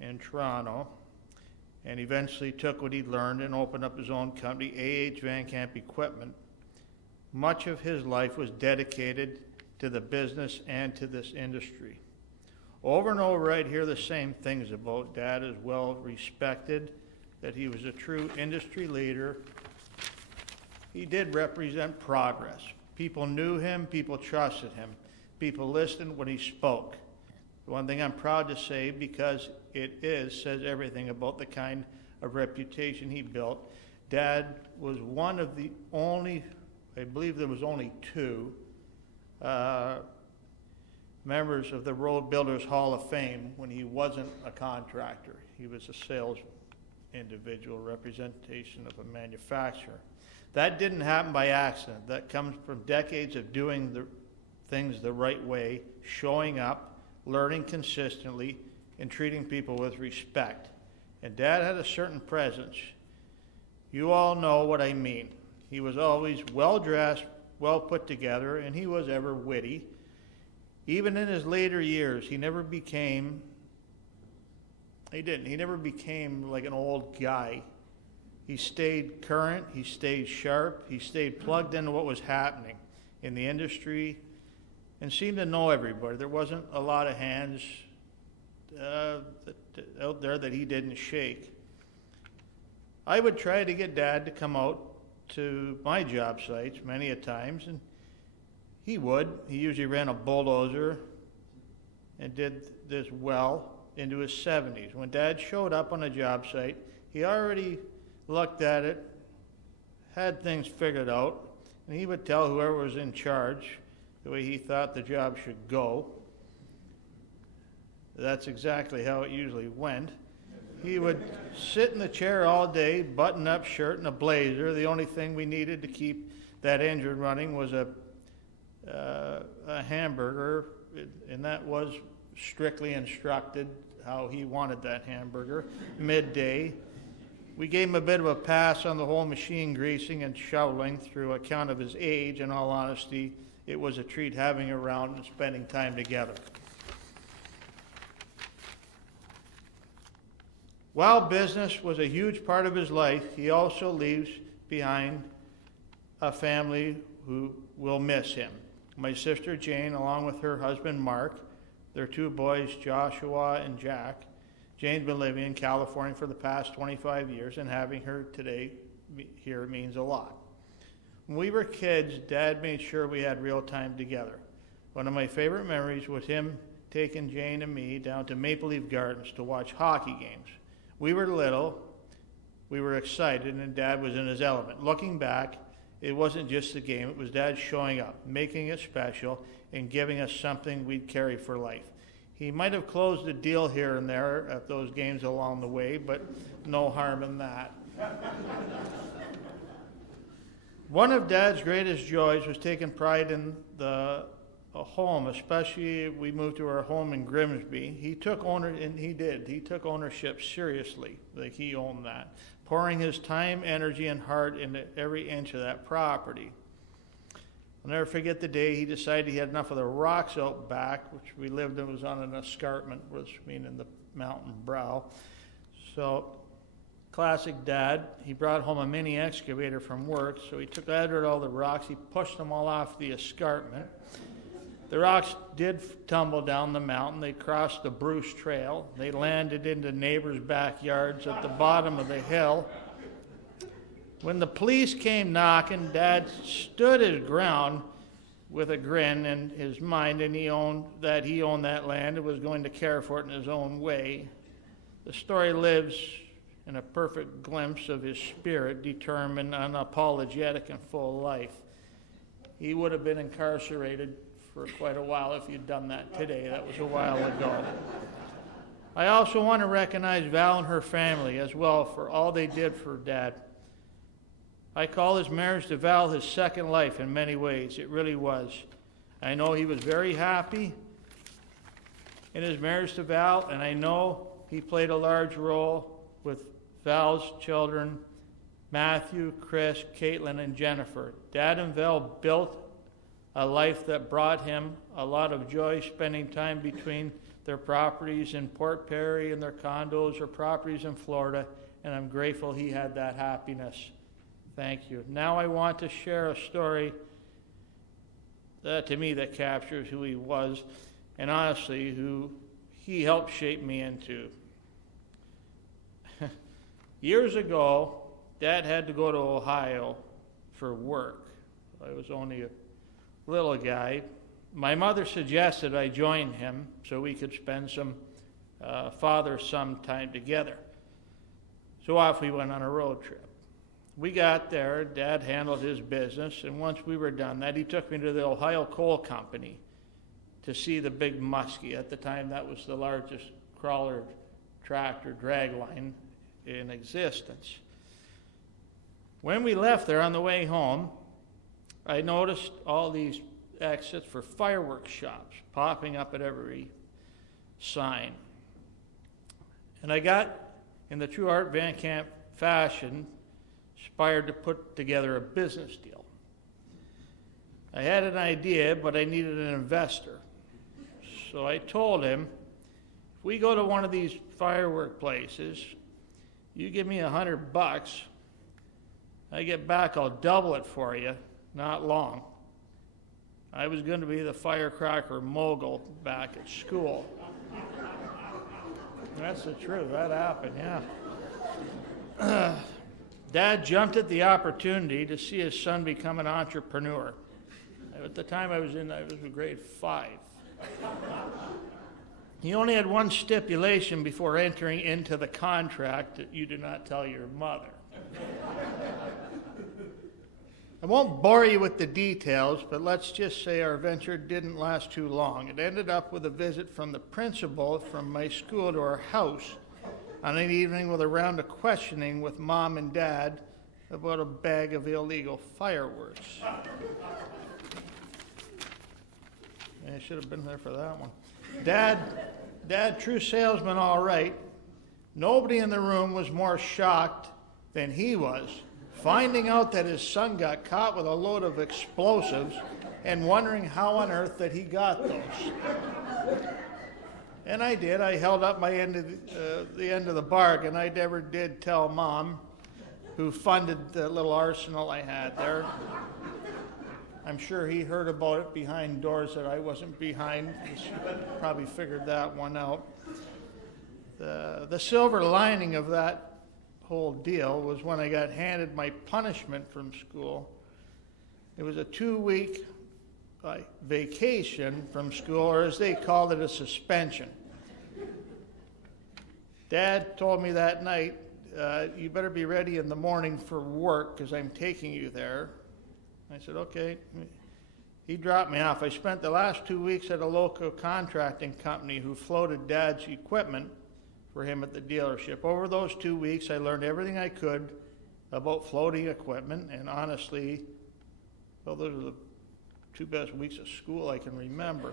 in Toronto, and eventually took what he'd learned and opened up his own company, A.H. Van Camp Equipment. Much of his life was dedicated to the business and to this industry. Over and over, I'd hear the same things about Dad, as well respected, that he was a true industry leader. He did represent progress. People knew him, people trusted him, people listened when he spoke. The one thing I'm proud to say, because says everything about the kind of reputation he built. Dad was one of the only, I believe there was only two, members of the Road Builders Hall of Fame when he wasn't a contractor. He was a sales individual, representation of a manufacturer. That didn't happen by accident. That comes from decades of doing the things the right way, showing up, learning consistently, and treating people with respect. And Dad had a certain presence. You all know what I mean. He was always well-dressed, well put together, and he was ever witty. Even in his later years, he never became like an old guy. He stayed current, he stayed sharp, he stayed plugged into what was happening in the industry and seemed to know everybody. There wasn't a lot of hands out there that he didn't shake. I would try to get Dad to come out to my job sites many a times, and he would. He usually ran a bulldozer and did this well into his 70s. When Dad showed up on a job site, he already looked at it, had things figured out, and he would tell whoever was in charge the way he thought the job should go. That's exactly how it usually went. He would sit in the chair all day, button-up shirt and a blazer. The only thing we needed to keep that engine running was a hamburger, and that was strictly instructed how he wanted that hamburger. Midday, we gave him a bit of a pass on the whole machine greasing and shoveling through account of his age. In all honesty, it was a treat having him around and spending time together. While business was a huge part of his life, he also leaves behind a family who will miss him. My sister Jane, along with her husband Mark, their 2 boys Joshua and Jack. Jane's been living in California for the past 25 years, and having her today here means a lot. When we were kids, Dad made sure we had real time together. One of my favorite memories was him taking Jane and me down to Maple Leaf Gardens to watch hockey games. We were little, we were excited, and Dad was in his element. Looking back, it wasn't just the game, it was Dad showing up, making it special, and giving us something we'd carry for life. He might have closed a deal here and there at those games along the way, but no harm in that. One of Dad's greatest joys was taking pride in a home, especially we moved to our home in Grimsby. He took ownership seriously, like he owned that, pouring his time, energy, and heart into every inch of that property. I'll never forget the day he decided he had enough of the rocks out back, which we lived in, was on an escarpment, which meaning the mountain brow. So, classic Dad, he brought home a mini excavator from work, so he took out all the rocks, he pushed them all off the escarpment. The rocks did tumble down the mountain. They crossed the Bruce Trail. They landed into neighbors' backyards at the bottom of the hill. When the police came knocking, Dad stood his ground with a grin in his mind, and he owned that land and was going to care for it in his own way. The story lives in a perfect glimpse of his spirit, determined, unapologetic, and full of life. He would have been incarcerated for quite a while if you'd done that today. That was a while ago. I also want to recognize Val and her family as well for all they did for Dad. I call his marriage to Val his second life in many ways. It really was. I know he was very happy in his marriage to Val, and I know he played a large role with Val's children, Matthew, Chris, Caitlin, and Jennifer. Dad and Val built a life that brought him a lot of joy, spending time between their properties in Port Perry and their condos or properties in Florida, and I'm grateful he had that happiness. Thank you. Now I want to share a story to me that captures who he was, and honestly, who he helped shape me into. Years ago, Dad had to go to Ohio for work. I was only a little guy. My mother suggested I join him so we could spend some father-son time together. So off we went on a road trip. We got there, Dad handled his business, and once we were done that, he took me to the Ohio Coal Company to see the big Muskie. At the time, that was the largest crawler tractor dragline in existence. When we left there on the way home, I noticed all these exits for fireworks shops popping up at every sign. And I got, in the true Art Van Camp fashion, inspired to put together a business deal. I had an idea, but I needed an investor. So I told him, if we go to one of these firework places, you give me $100, I get back, I'll double it for you, not long. I was going to be the firecracker mogul back at school. That's the truth, that happened, yeah. Dad jumped at the opportunity to see his son become an entrepreneur. At the time I was in grade 5. He only had one stipulation before entering into the contract: that you do not tell your mother. I won't bore you with the details, but let's just say our venture didn't last too long. It ended up with a visit from the principal from my school to our house on an evening with a round of questioning with Mom and Dad about a bag of illegal fireworks. I should have been there for that one. Dad, true salesman, all right. Nobody in the room was more shocked than he was, finding out that his son got caught with a load of explosives and wondering how on earth that he got those. And I did. I held up my end of the end of the bargain. I never did tell Mom, who funded the little arsenal I had there. I'm sure he heard about it behind doors that I wasn't behind. He probably figured that one out. The silver lining of that whole deal was when I got handed my punishment from school. It was a 2-week vacation from school, or as they called it, a suspension. Dad told me that night, you better be ready in the morning for work because I'm taking you there. I said, okay. He dropped me off. I spent the last 2 weeks at a local contracting company who floated Dad's equipment for him at the dealership. Over those 2 weeks, I learned everything I could about floating equipment, and honestly, well, those are the 2 best weeks of school I can remember.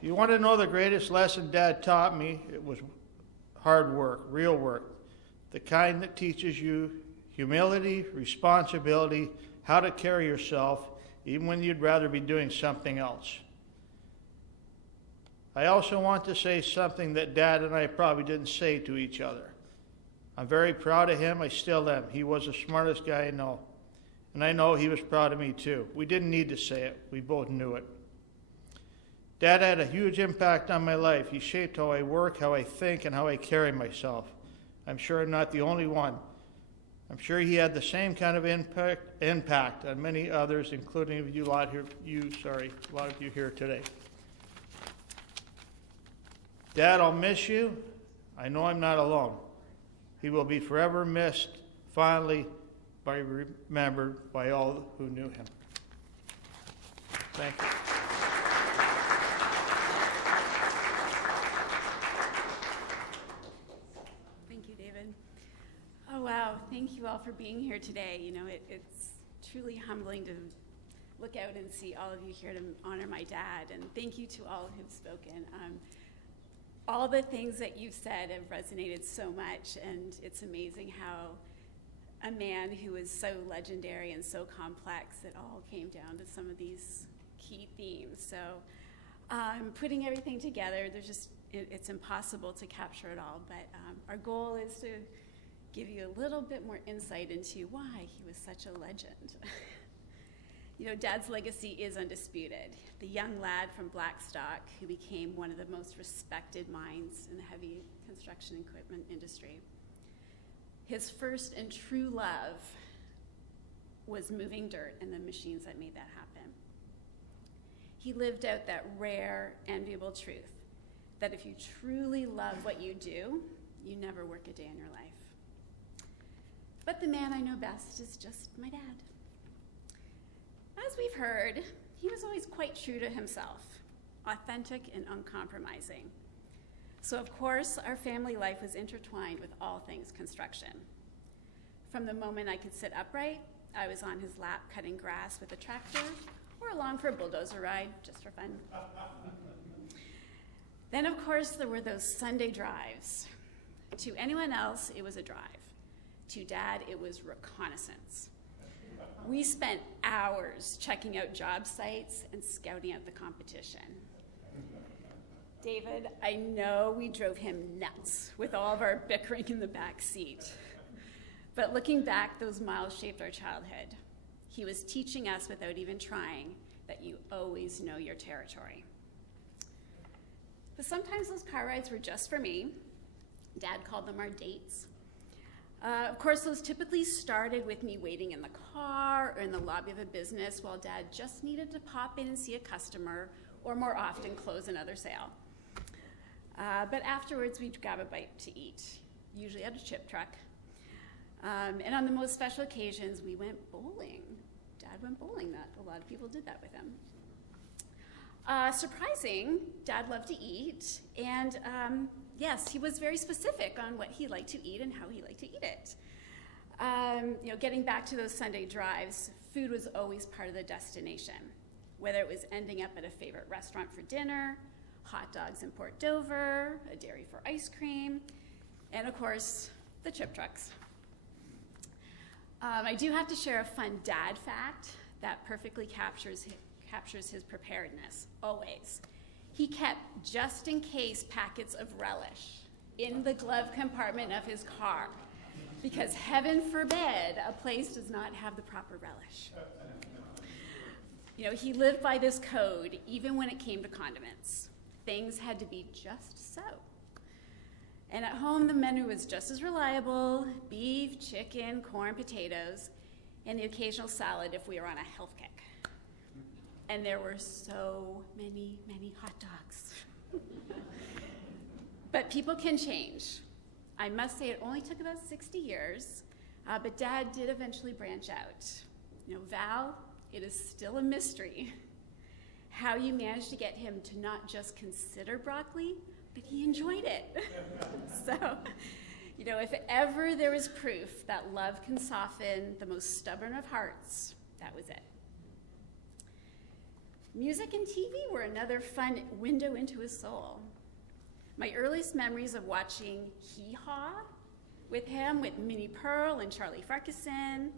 You want to know the greatest lesson Dad taught me? It was hard work, real work, the kind that teaches you humility, responsibility, how to carry yourself, even when you'd rather be doing something else. I also want to say something that Dad and I probably didn't say to each other. I'm very proud of him. I still am. He was the smartest guy I know. And I know he was proud of me too. We didn't need to say it. We both knew it. Dad had a huge impact on my life. He shaped how I work, how I think, and how I carry myself. I'm sure I'm not the only one. I'm sure he had the same kind of impact on many others, including a lot of you here today. Dad, I'll miss you. I know I'm not alone. He will be forever missed, fondly remembered by all who knew him. Thank you. Thank you, David. Oh, wow. Thank you all for being here today. You know, it's truly humbling to look out and see all of you here to honor my dad. And thank you to all who've spoken. All the things that you've said have resonated so much, and it's amazing how a man who is so legendary and so complex, it all came down to some of these key themes. So putting everything together, it's impossible to capture it all, but our goal is to give you a little bit more insight into why he was such a legend. You know, Dad's legacy is undisputed. The young lad from Blackstock who became one of the most respected minds in the heavy construction equipment industry. His first and true love was moving dirt and the machines that made that happen. He lived out that rare, enviable truth that if you truly love what you do, you never work a day in your life. But the man I know best is just my dad. As we've heard, he was always quite true to himself, authentic and uncompromising. So of course, our family life was intertwined with all things construction. From the moment I could sit upright, I was on his lap cutting grass with a tractor or along for a bulldozer ride, just for fun. Then of course, there were those Sunday drives. To anyone else, it was a drive. To Dad, it was reconnaissance. We spent hours checking out job sites and scouting out the competition. David, I know we drove him nuts with all of our bickering in the back seat. But looking back, those miles shaped our childhood. He was teaching us without even trying that you always know your territory. But sometimes those car rides were just for me. Dad called them our dates. Of course, those typically started with me waiting in the car or in the lobby of a business while Dad just needed to pop in and see a customer, or more often, close another sale. But afterwards, we'd grab a bite to eat, usually at a chip truck. And on the most special occasions, we went bowling. Dad went bowling. A lot of people did that with him. Surprising, Dad loved to eat, and yes, he was very specific on what he liked to eat and how he liked to eat it. You know, getting back to those Sunday drives, food was always part of the destination. whether it was ending up at a favorite restaurant for dinner, hot dogs in Port Dover, a dairy for ice cream, and of course, the chip trucks. I do have to share a fun dad fact that perfectly captures his preparedness, always. He kept just-in-case packets of relish in the glove compartment of his car, because heaven forbid a place does not have the proper relish. You know, he lived by this code even when it came to condiments. Things had to be just so. And at home, the menu was just as reliable: beef, chicken, corn, potatoes, and the occasional salad if we were on a health kick. And there were so many, many hot dogs. But people can change. I must say it only took about 60 years, but Dad did eventually branch out. You know, Val, it is still a mystery how you managed to get him to not just consider broccoli, but he enjoyed it. So, you know, if ever there was proof that love can soften the most stubborn of hearts, that was it. Music and TV were another fun window into his soul. My earliest memories of watching Hee Haw with him, with Minnie Pearl and Charlie Farquharson.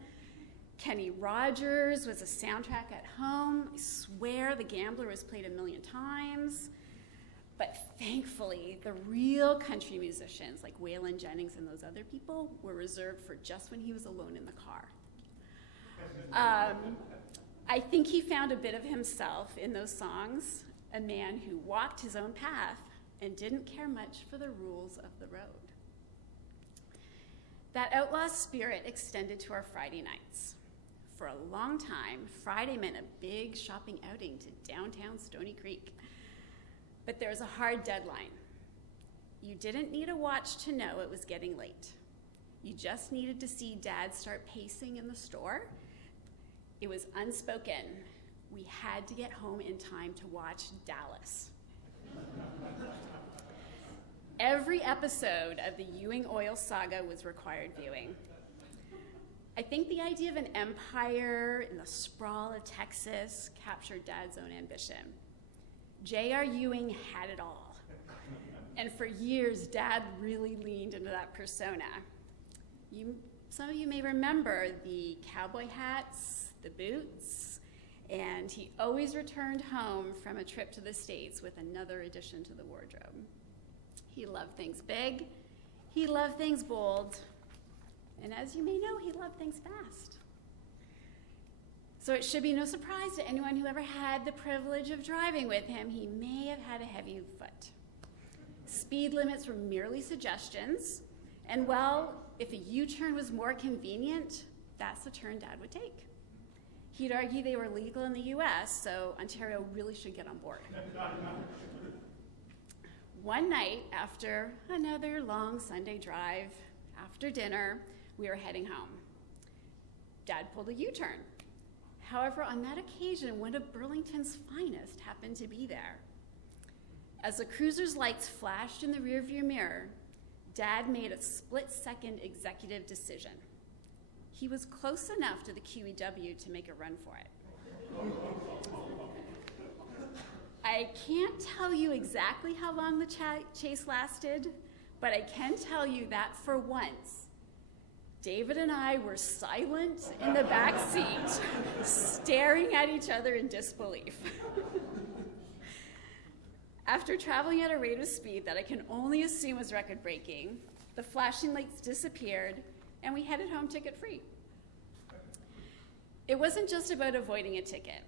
Kenny Rogers was a soundtrack at home. I swear The Gambler was played 1 million times. But thankfully, the real country musicians like Waylon Jennings and those other people were reserved for just when he was alone in the car. I think he found a bit of himself in those songs, a man who walked his own path and didn't care much for the rules of the road. That outlaw spirit extended to our Friday nights. For a long time, Friday meant a big shopping outing to downtown Stony Creek. But there was a hard deadline. You didn't need a watch to know it was getting late. You just needed to see Dad start pacing in the store. It was unspoken. We had to get home in time to watch Dallas. Every episode of the Ewing Oil saga was required viewing. I think the idea of an empire in the sprawl of Texas captured Dad's own ambition. J.R. Ewing had it all. And for years, Dad really leaned into that persona. Some of you may remember the cowboy hats, the boots, and he always returned home from a trip to the States with another addition to the wardrobe. He loved things big, he loved things bold, and as you may know, he loved things fast. So it should be no surprise to anyone who ever had the privilege of driving with him, he may have had a heavy foot. Speed limits were merely suggestions, and well, if a U-turn was more convenient, that's the turn Dad would take. He'd argue they were legal in the US, so Ontario really should get on board. One night, after another long Sunday drive, after dinner, we were heading home. Dad pulled a U-turn. However, on that occasion, one of Burlington's finest happened to be there. As the cruiser's lights flashed in the rearview mirror, Dad made a split-second executive decision. He was close enough to the QEW to make a run for it. I can't tell you exactly how long the chase lasted, but I can tell you that for once, David and I were silent in the back seat, staring at each other in disbelief. After traveling at a rate of speed that I can only assume was record-breaking, the flashing lights disappeared, and we headed home ticket-free. It wasn't just about avoiding a ticket.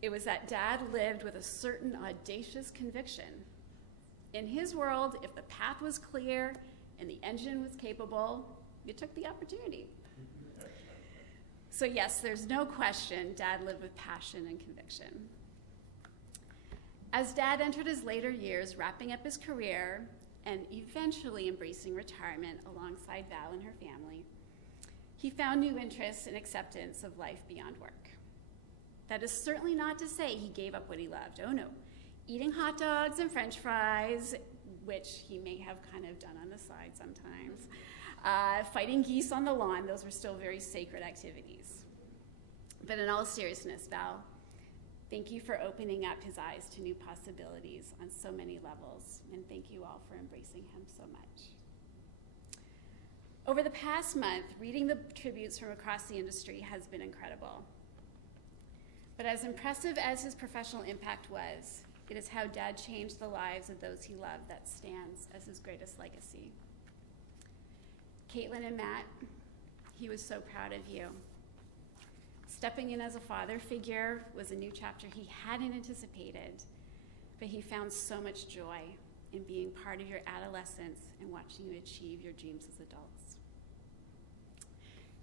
It was that Dad lived with a certain audacious conviction. In his world, if the path was clear and the engine was capable, you took the opportunity. So yes, there's no question Dad lived with passion and conviction. As Dad entered his later years, wrapping up his career and eventually embracing retirement alongside Val and her family, he found new interests and acceptance of life beyond work. That is certainly not to say he gave up what he loved. Oh no. Eating hot dogs and French fries, which he may have kind of done on the side sometimes. Fighting geese on the lawn, those were still very sacred activities. But in all seriousness, Val, Thank you for opening up his eyes to new possibilities on so many levels, and thank you all for embracing him so much. Over the past month, reading the tributes from across the industry has been incredible. But as impressive as his professional impact was, it is how Dad changed the lives of those he loved that stands as his greatest legacy. Caitlin and Matt, he was so proud of you. Stepping in as a father figure was a new chapter he hadn't anticipated, but he found so much joy in being part of your adolescence and watching you achieve your dreams as adults.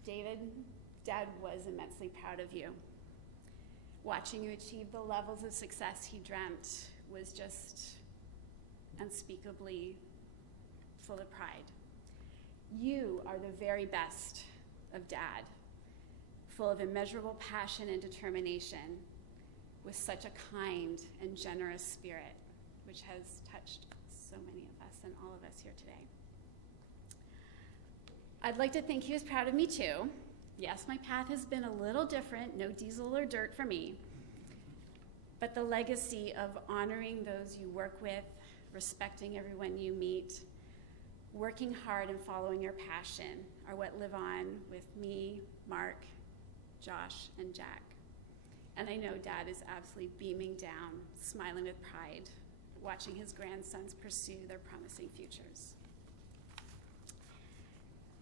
David, Dad was immensely proud of you. Watching you achieve the levels of success he dreamt was just unspeakably full of pride. You are the very best of Dad, full of immeasurable passion and determination, with such a kind and generous spirit, which has touched so many of us and all of us here today. I'd like to think he was proud of me too. Yes, my path has been a little different, no diesel or dirt for me, but the legacy of honoring those you work with, respecting everyone you meet, working hard and following your passion are what live on with me, Mark, Josh, and Jack. And I know Dad is absolutely beaming down, smiling with pride, watching his grandsons pursue their promising futures.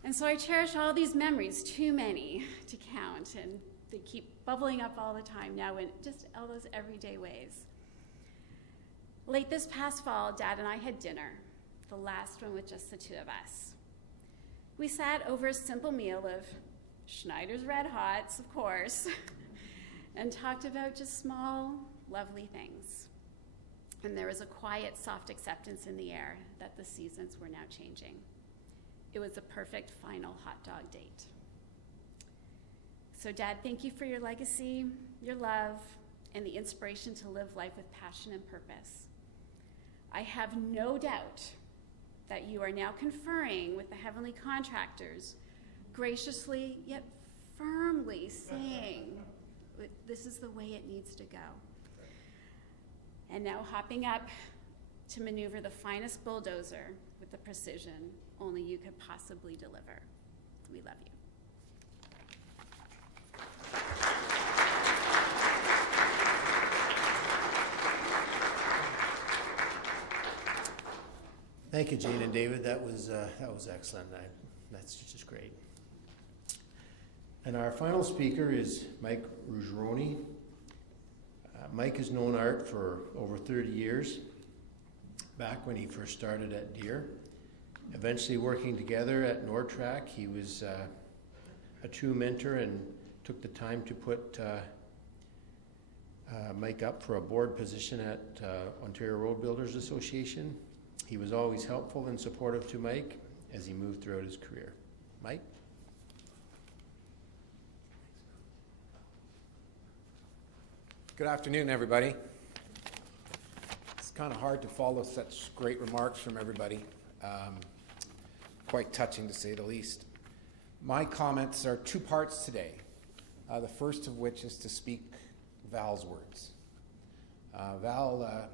And so I cherish all these memories, too many to count, and they keep bubbling up all the time now in just all those everyday ways. Late this past fall, Dad and I had dinner, the last one with just the two of us. We sat over a simple meal of Schneider's Red Hots, of course, and talked about just small, lovely things. And there was a quiet, soft acceptance in the air that the seasons were now changing. It was a perfect final hot dog date. So Dad, thank you for your legacy, your love, and the inspiration to live life with passion and purpose. I have no doubt that you are now conferring with the heavenly contractors, graciously yet firmly saying, this is the way it needs to go. And now hopping up to maneuver the finest bulldozer with the precision only you could possibly deliver. We love you. Thank you, Jane and David. That was excellent. That's just great. And our final speaker is Mike Ruggieri. Mike has known Art for over 30 years, back when he first started at Deere. Eventually working together at Nordtrack, he was a true mentor and took the time to put Mike up for a board position at Ontario Road Builders Association. He was always helpful and supportive to Mike as he moved throughout his career. Mike? Good afternoon, everybody. It's kind of hard to follow such great remarks from everybody. Quite touching, to say the least. My comments are two parts today. The first of which is to speak Val's words. Val,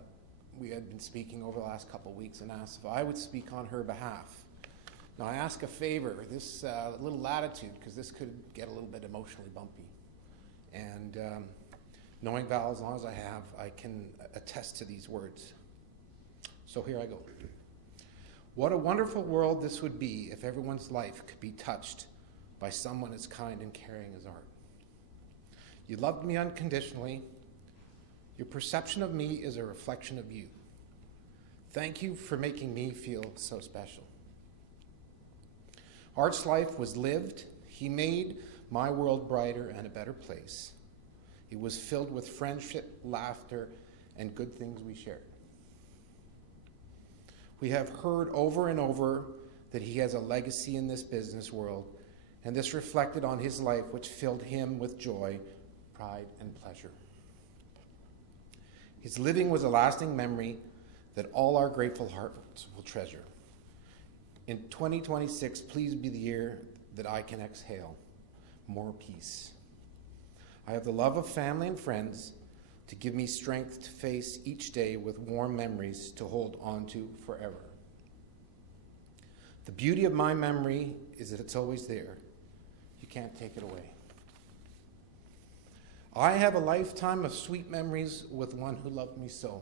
we had been speaking over the last couple of weeks and asked if I would speak on her behalf. Now, I ask a favor, this little latitude, because this could get a little bit emotionally bumpy. And knowing Val as long as I have, I can attest to these words. So here I go. What a wonderful world this would be if everyone's life could be touched by someone as kind and caring as Art. You loved me unconditionally. Your perception of me is a reflection of you. Thank you for making me feel so special. Art's life was lived. He made my world brighter and a better place. It was filled with friendship, laughter, and good things we shared. We have heard over and over that he has a legacy in this business world, and this reflected on his life, which filled him with joy, pride, and pleasure. His living was a lasting memory that all our grateful hearts will treasure. In 2026, please be the year that I can exhale more peace. I have the love of family and friends, to give me strength to face each day with warm memories to hold on to forever. The beauty of my memory is that it's always there. You can't take it away. I have a lifetime of sweet memories with one who loved me so.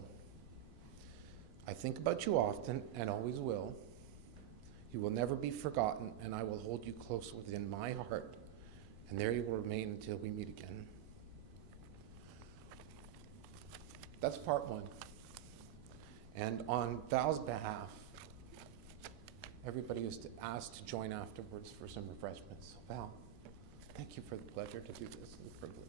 I think about you often and always will. You will never be forgotten, and I will hold you close within my heart, and there you will remain until we meet again. That's part one. And on Val's behalf, everybody is asked to join afterwards for some refreshments. So Val, thank you for the pleasure to do this, and the privilege.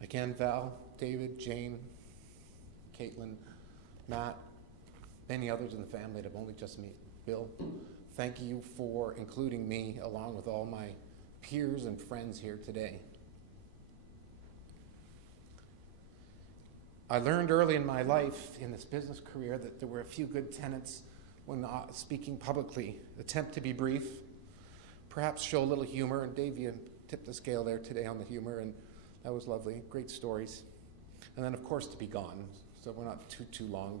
Again, Val, David, Jane, Caitlin, Matt, many others in the family that have only just met. Bill, thank you for including me along with all my peers and friends here today. I learned early in my life in this business career that there were a few good tenets when speaking publicly. Attempt to be brief, perhaps show a little humor, and Dave, you tipped the scale there today on the humor, and that was lovely. Great stories. And then, of course, to be gone, so we're not too long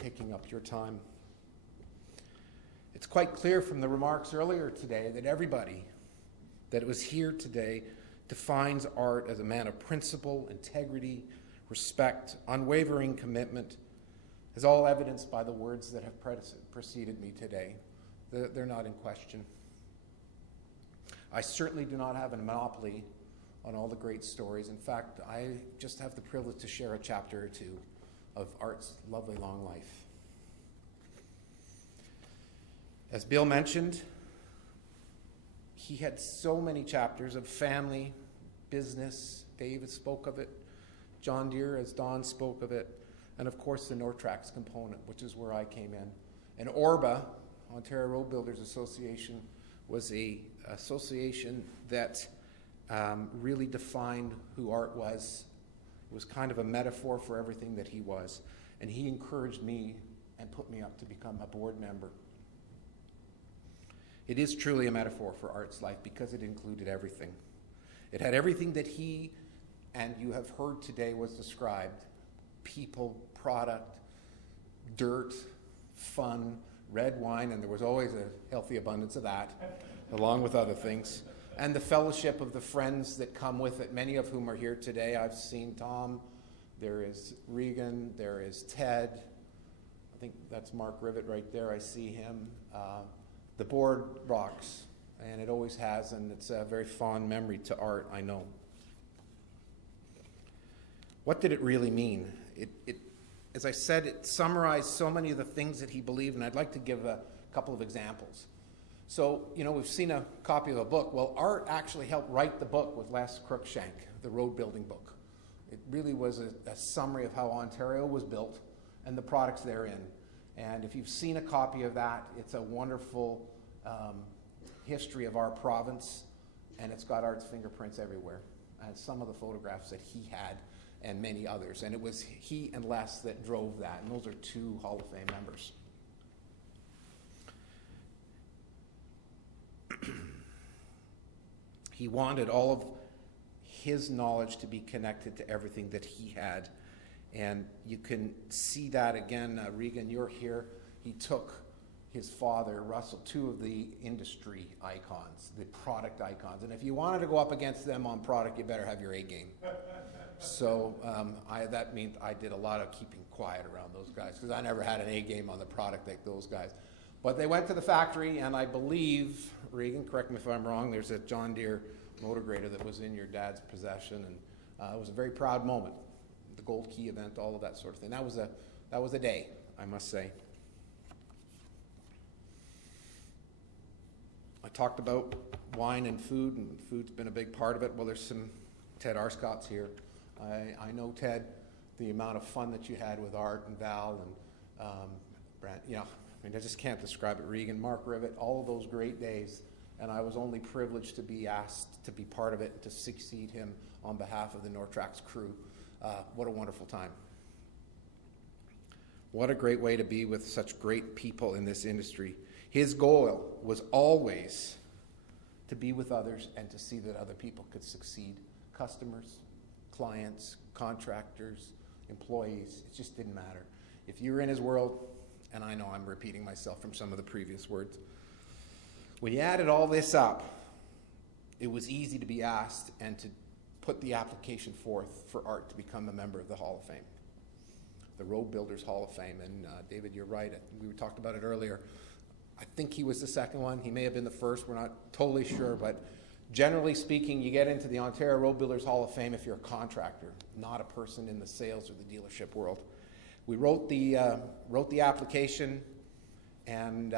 taking up your time. It's quite clear from the remarks earlier today that everybody that was here today defines art as a man of principle, integrity, respect, unwavering commitment, as all evidenced by the words that have preceded me today. They're not in question. I certainly do not have a monopoly on all the great stories. In fact, I just have the privilege to share a chapter or two of Art's lovely long life. As Bill mentioned, he had so many chapters of family, business. David spoke of it. John Deere, as Don spoke of it. And of course, the Nortrax component, which is where I came in. And ORBA, Ontario Road Builders Association, was a association that really defined who Art was. It was kind of a metaphor for everything that he was. And he encouraged me and put me up to become a board member. It is truly a metaphor for Art's life because it included everything. It had everything that he, and you have heard today, was described: people, product, dirt, fun, red wine, and there was always a healthy abundance of that, along with other things. And the fellowship of the friends that come with it, many of whom are here today. I've seen Tom, there is Regan, there is Ted. I think that's Mark Rivet right there, I see him. The board rocks, and it always has, and it's a very fond memory to Art, I know. What did it really mean? As I said, it summarized so many of the things that he believed, and I'd like to give a couple of examples. So, we've seen a copy of a book. Well, Art actually helped write the book with Les Cruikshank, the road building book. It really was a summary of how Ontario was built and the products therein. And if you've seen a copy of that, it's a wonderful history of our province, and it's got Art's fingerprints everywhere. And some of the photographs that he had, and many others. And it was he and Les that drove that, and those are two Hall of Fame members. He wanted all of his knowledge to be connected to everything that he had. And you can see that again. Regan, you're here. He took his father, Russell, two of the industry icons, the product icons. And if you wanted to go up against them on product, you better have your A game. So that meant I did a lot of keeping quiet around those guys because I never had an A game on the product like those guys. But they went to the factory, and I believe, Regan, correct me if I'm wrong, there's a John Deere motor grader that was in your dad's possession, and it was a very proud moment. The Gold Key event, all of that sort of thing. That was a day, I must say. I talked about wine and food's been a big part of it. Well, there's some Ted Arscott's here. I know, Ted, the amount of fun that you had with Art and Val and Brent. I just can't describe it. Regan, Mark Rivet, all of those great days. And I was only privileged to be asked to be part of it and to succeed him on behalf of the Nortrax crew. What a wonderful time. What a great way to be with such great people in this industry. His goal was always to be with others and to see that other people could succeed. Customers, clients, contractors, employees, it just didn't matter. If you were in his world, and I know I'm repeating myself from some of the previous words, when you added all this up, it was easy to be asked and to put the application forth for Art to become a member of the Hall of Fame, the Road Builders Hall of Fame. And David, you're right. We talked about it earlier. I think he was the second one. He may have been the first. We're not totally sure, but generally speaking, you get into the Ontario Road Builders Hall of Fame if you're a contractor, not a person in the sales or the dealership world. We wrote the application, and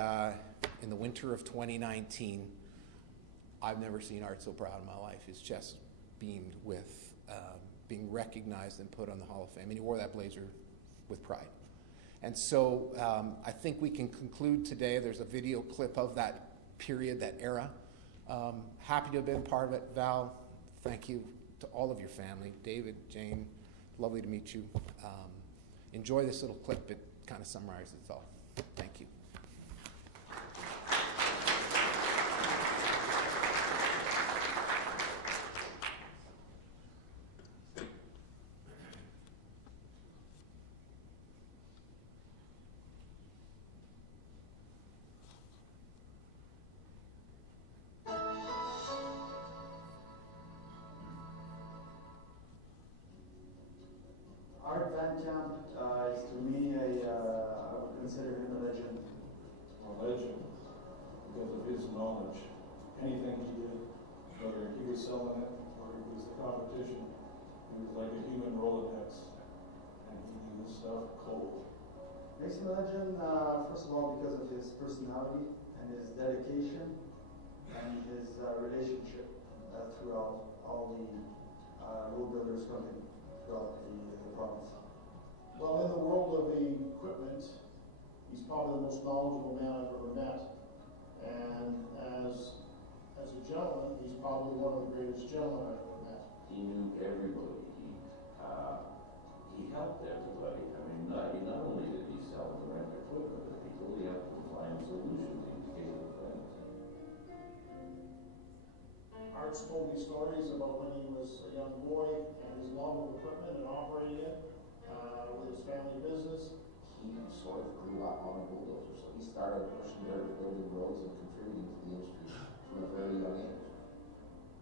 in the winter of 2019, I've never seen Art so proud in my life. He's just beamed with being recognized and put on the Hall of Fame, and he wore that blazer with pride. And so I think we can conclude today. There's a video clip of that period, that era. Happy to have been part of it. Val, thank you to all of your family. David, Jane, lovely to meet you. Enjoy this little clip. It kind of summarizes it all. Thank you. Art Van Camp is to me I would consider him a legend. A legend because of his knowledge. Anything he did, whether he was selling it or it was the competition, he was like a human Rolodex, and he knew his stuff cold. Makes him a legend, first of all, because of his personality and his dedication and his relationship throughout all the road builders company throughout the province. Well, in the world of the equipment, he's probably the most knowledgeable man I've ever met. And as a gentleman, he's probably one of the greatest gentlemen I've ever met. He knew everybody. He helped everybody. I mean, not only did he sell the rent equipment to people, he helped them find solutions to these things. Art's told me stories about when he was a young boy and his love of equipment and operating it with his family business. He sort of grew up on a bulldozer, so he started pushing dirt, building roads, and contributing to the industry from a very young age.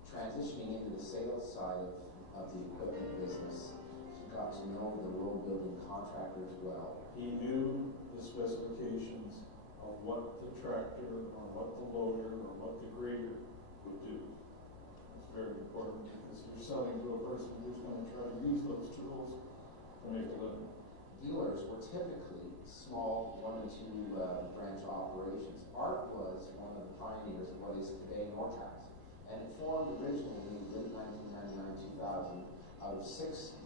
Transitioning into the sales side of the equipment business, he got to know the road building contractors well. He knew the specifications of what the tractor or what the loader or what the grader would do. It's very important because you're selling to a person who's going to try to use those tools to make a living. Dealers were typically small 1 and 2 branch operations. Art was one of the pioneers of what is today Nortax, and it formed originally in the late 1999-2000 out of 6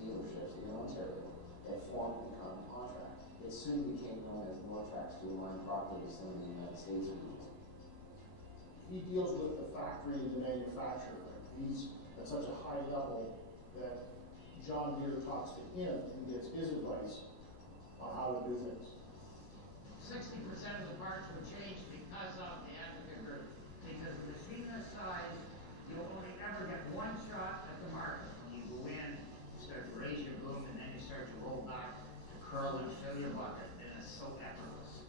dealerships in Ontario that formed to become Contract. It soon became known as Nortax Fuel Line Property Assembly in the United States region. He deals with the factory and the manufacturer. He's at such a high level that John Deere talks to him and gets his advice on how to do things. 60% of the parts were changed because of the aftermarket. Because of the machine this size, you only ever get one shot at the market. When you go in, you start to raise your roof, and then you start to roll back to curl and fill your bucket, and it's so effortless.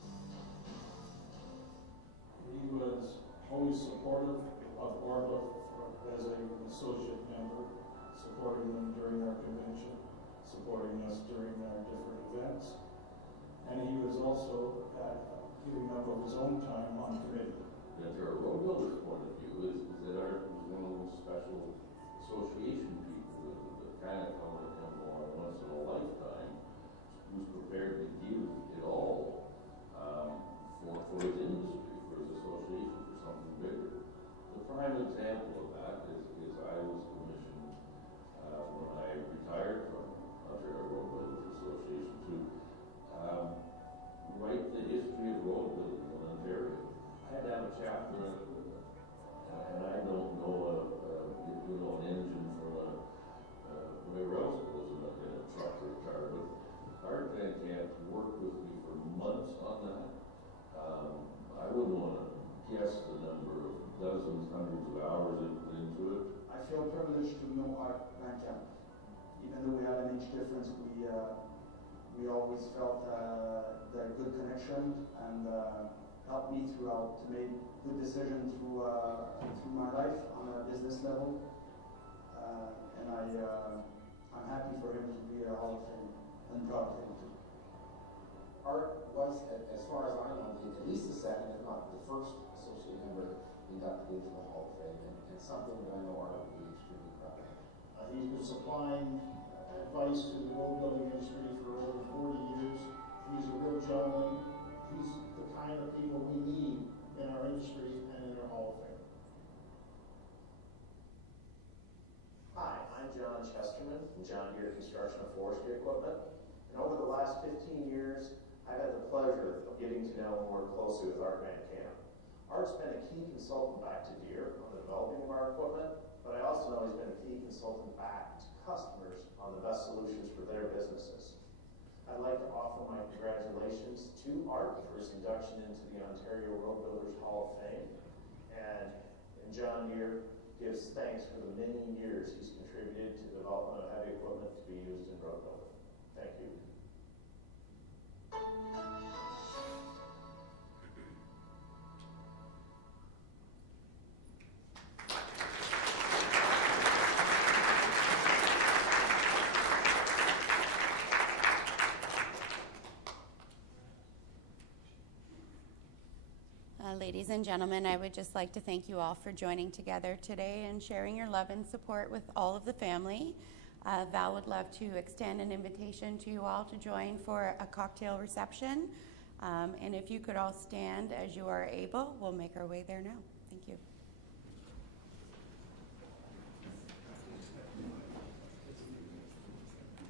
He was always supportive of Orba as an associate member, supporting them during our convention, supporting us during our different events. And he was also giving up of his own time on committee. That there are road builders' point of view is that Art was one of those special association people that kind of come to him once in a lifetime, who's prepared to give it all for his industry, for his association, for something bigger. The prime example of that is I was commissioned when I retired from Ontario Road Builders Association to write the history of road building in Ontario. I had to have a chapter in it, and I don't know an engine from a Camp. Even though we have an age difference, we always felt the good connection and helped me throughout to make good decisions through my life on a business level. And I'm happy for him to be a Hall of Fame and proud of him too. Art was, as far as I know, at least the second, if not the first associate member inducted into the Hall of Fame, and something that I know Art will be extremely proud of. He's been supplying advice to the road building industry for over 40 years. He's a real gentleman. He's the kind of people we need in our industry and in our Hall of Fame. Hi, I'm John Chesterman from John Deere Construction and Forestry Equipment. And over the last 15 years, I've had the pleasure of getting to know and work closely with Art Van Camp. Art's been a key consultant back to Deere on the developing of our equipment, but I also know he's been a key consultant back to customers on the best solutions for their businesses. I'd like to offer my congratulations to Art for his induction into the Ontario Road Builders Hall of Fame, and John Deere gives thanks for the many years he's contributed to the development of heavy equipment to be used in road building. Thank you. Ladies and gentlemen, I would just like to thank you all for joining together today and sharing your love and support with all of the family. Val would love to extend an invitation to you all to join for a cocktail reception. And if you could all stand as you are able, we'll make our way there now. Thank you.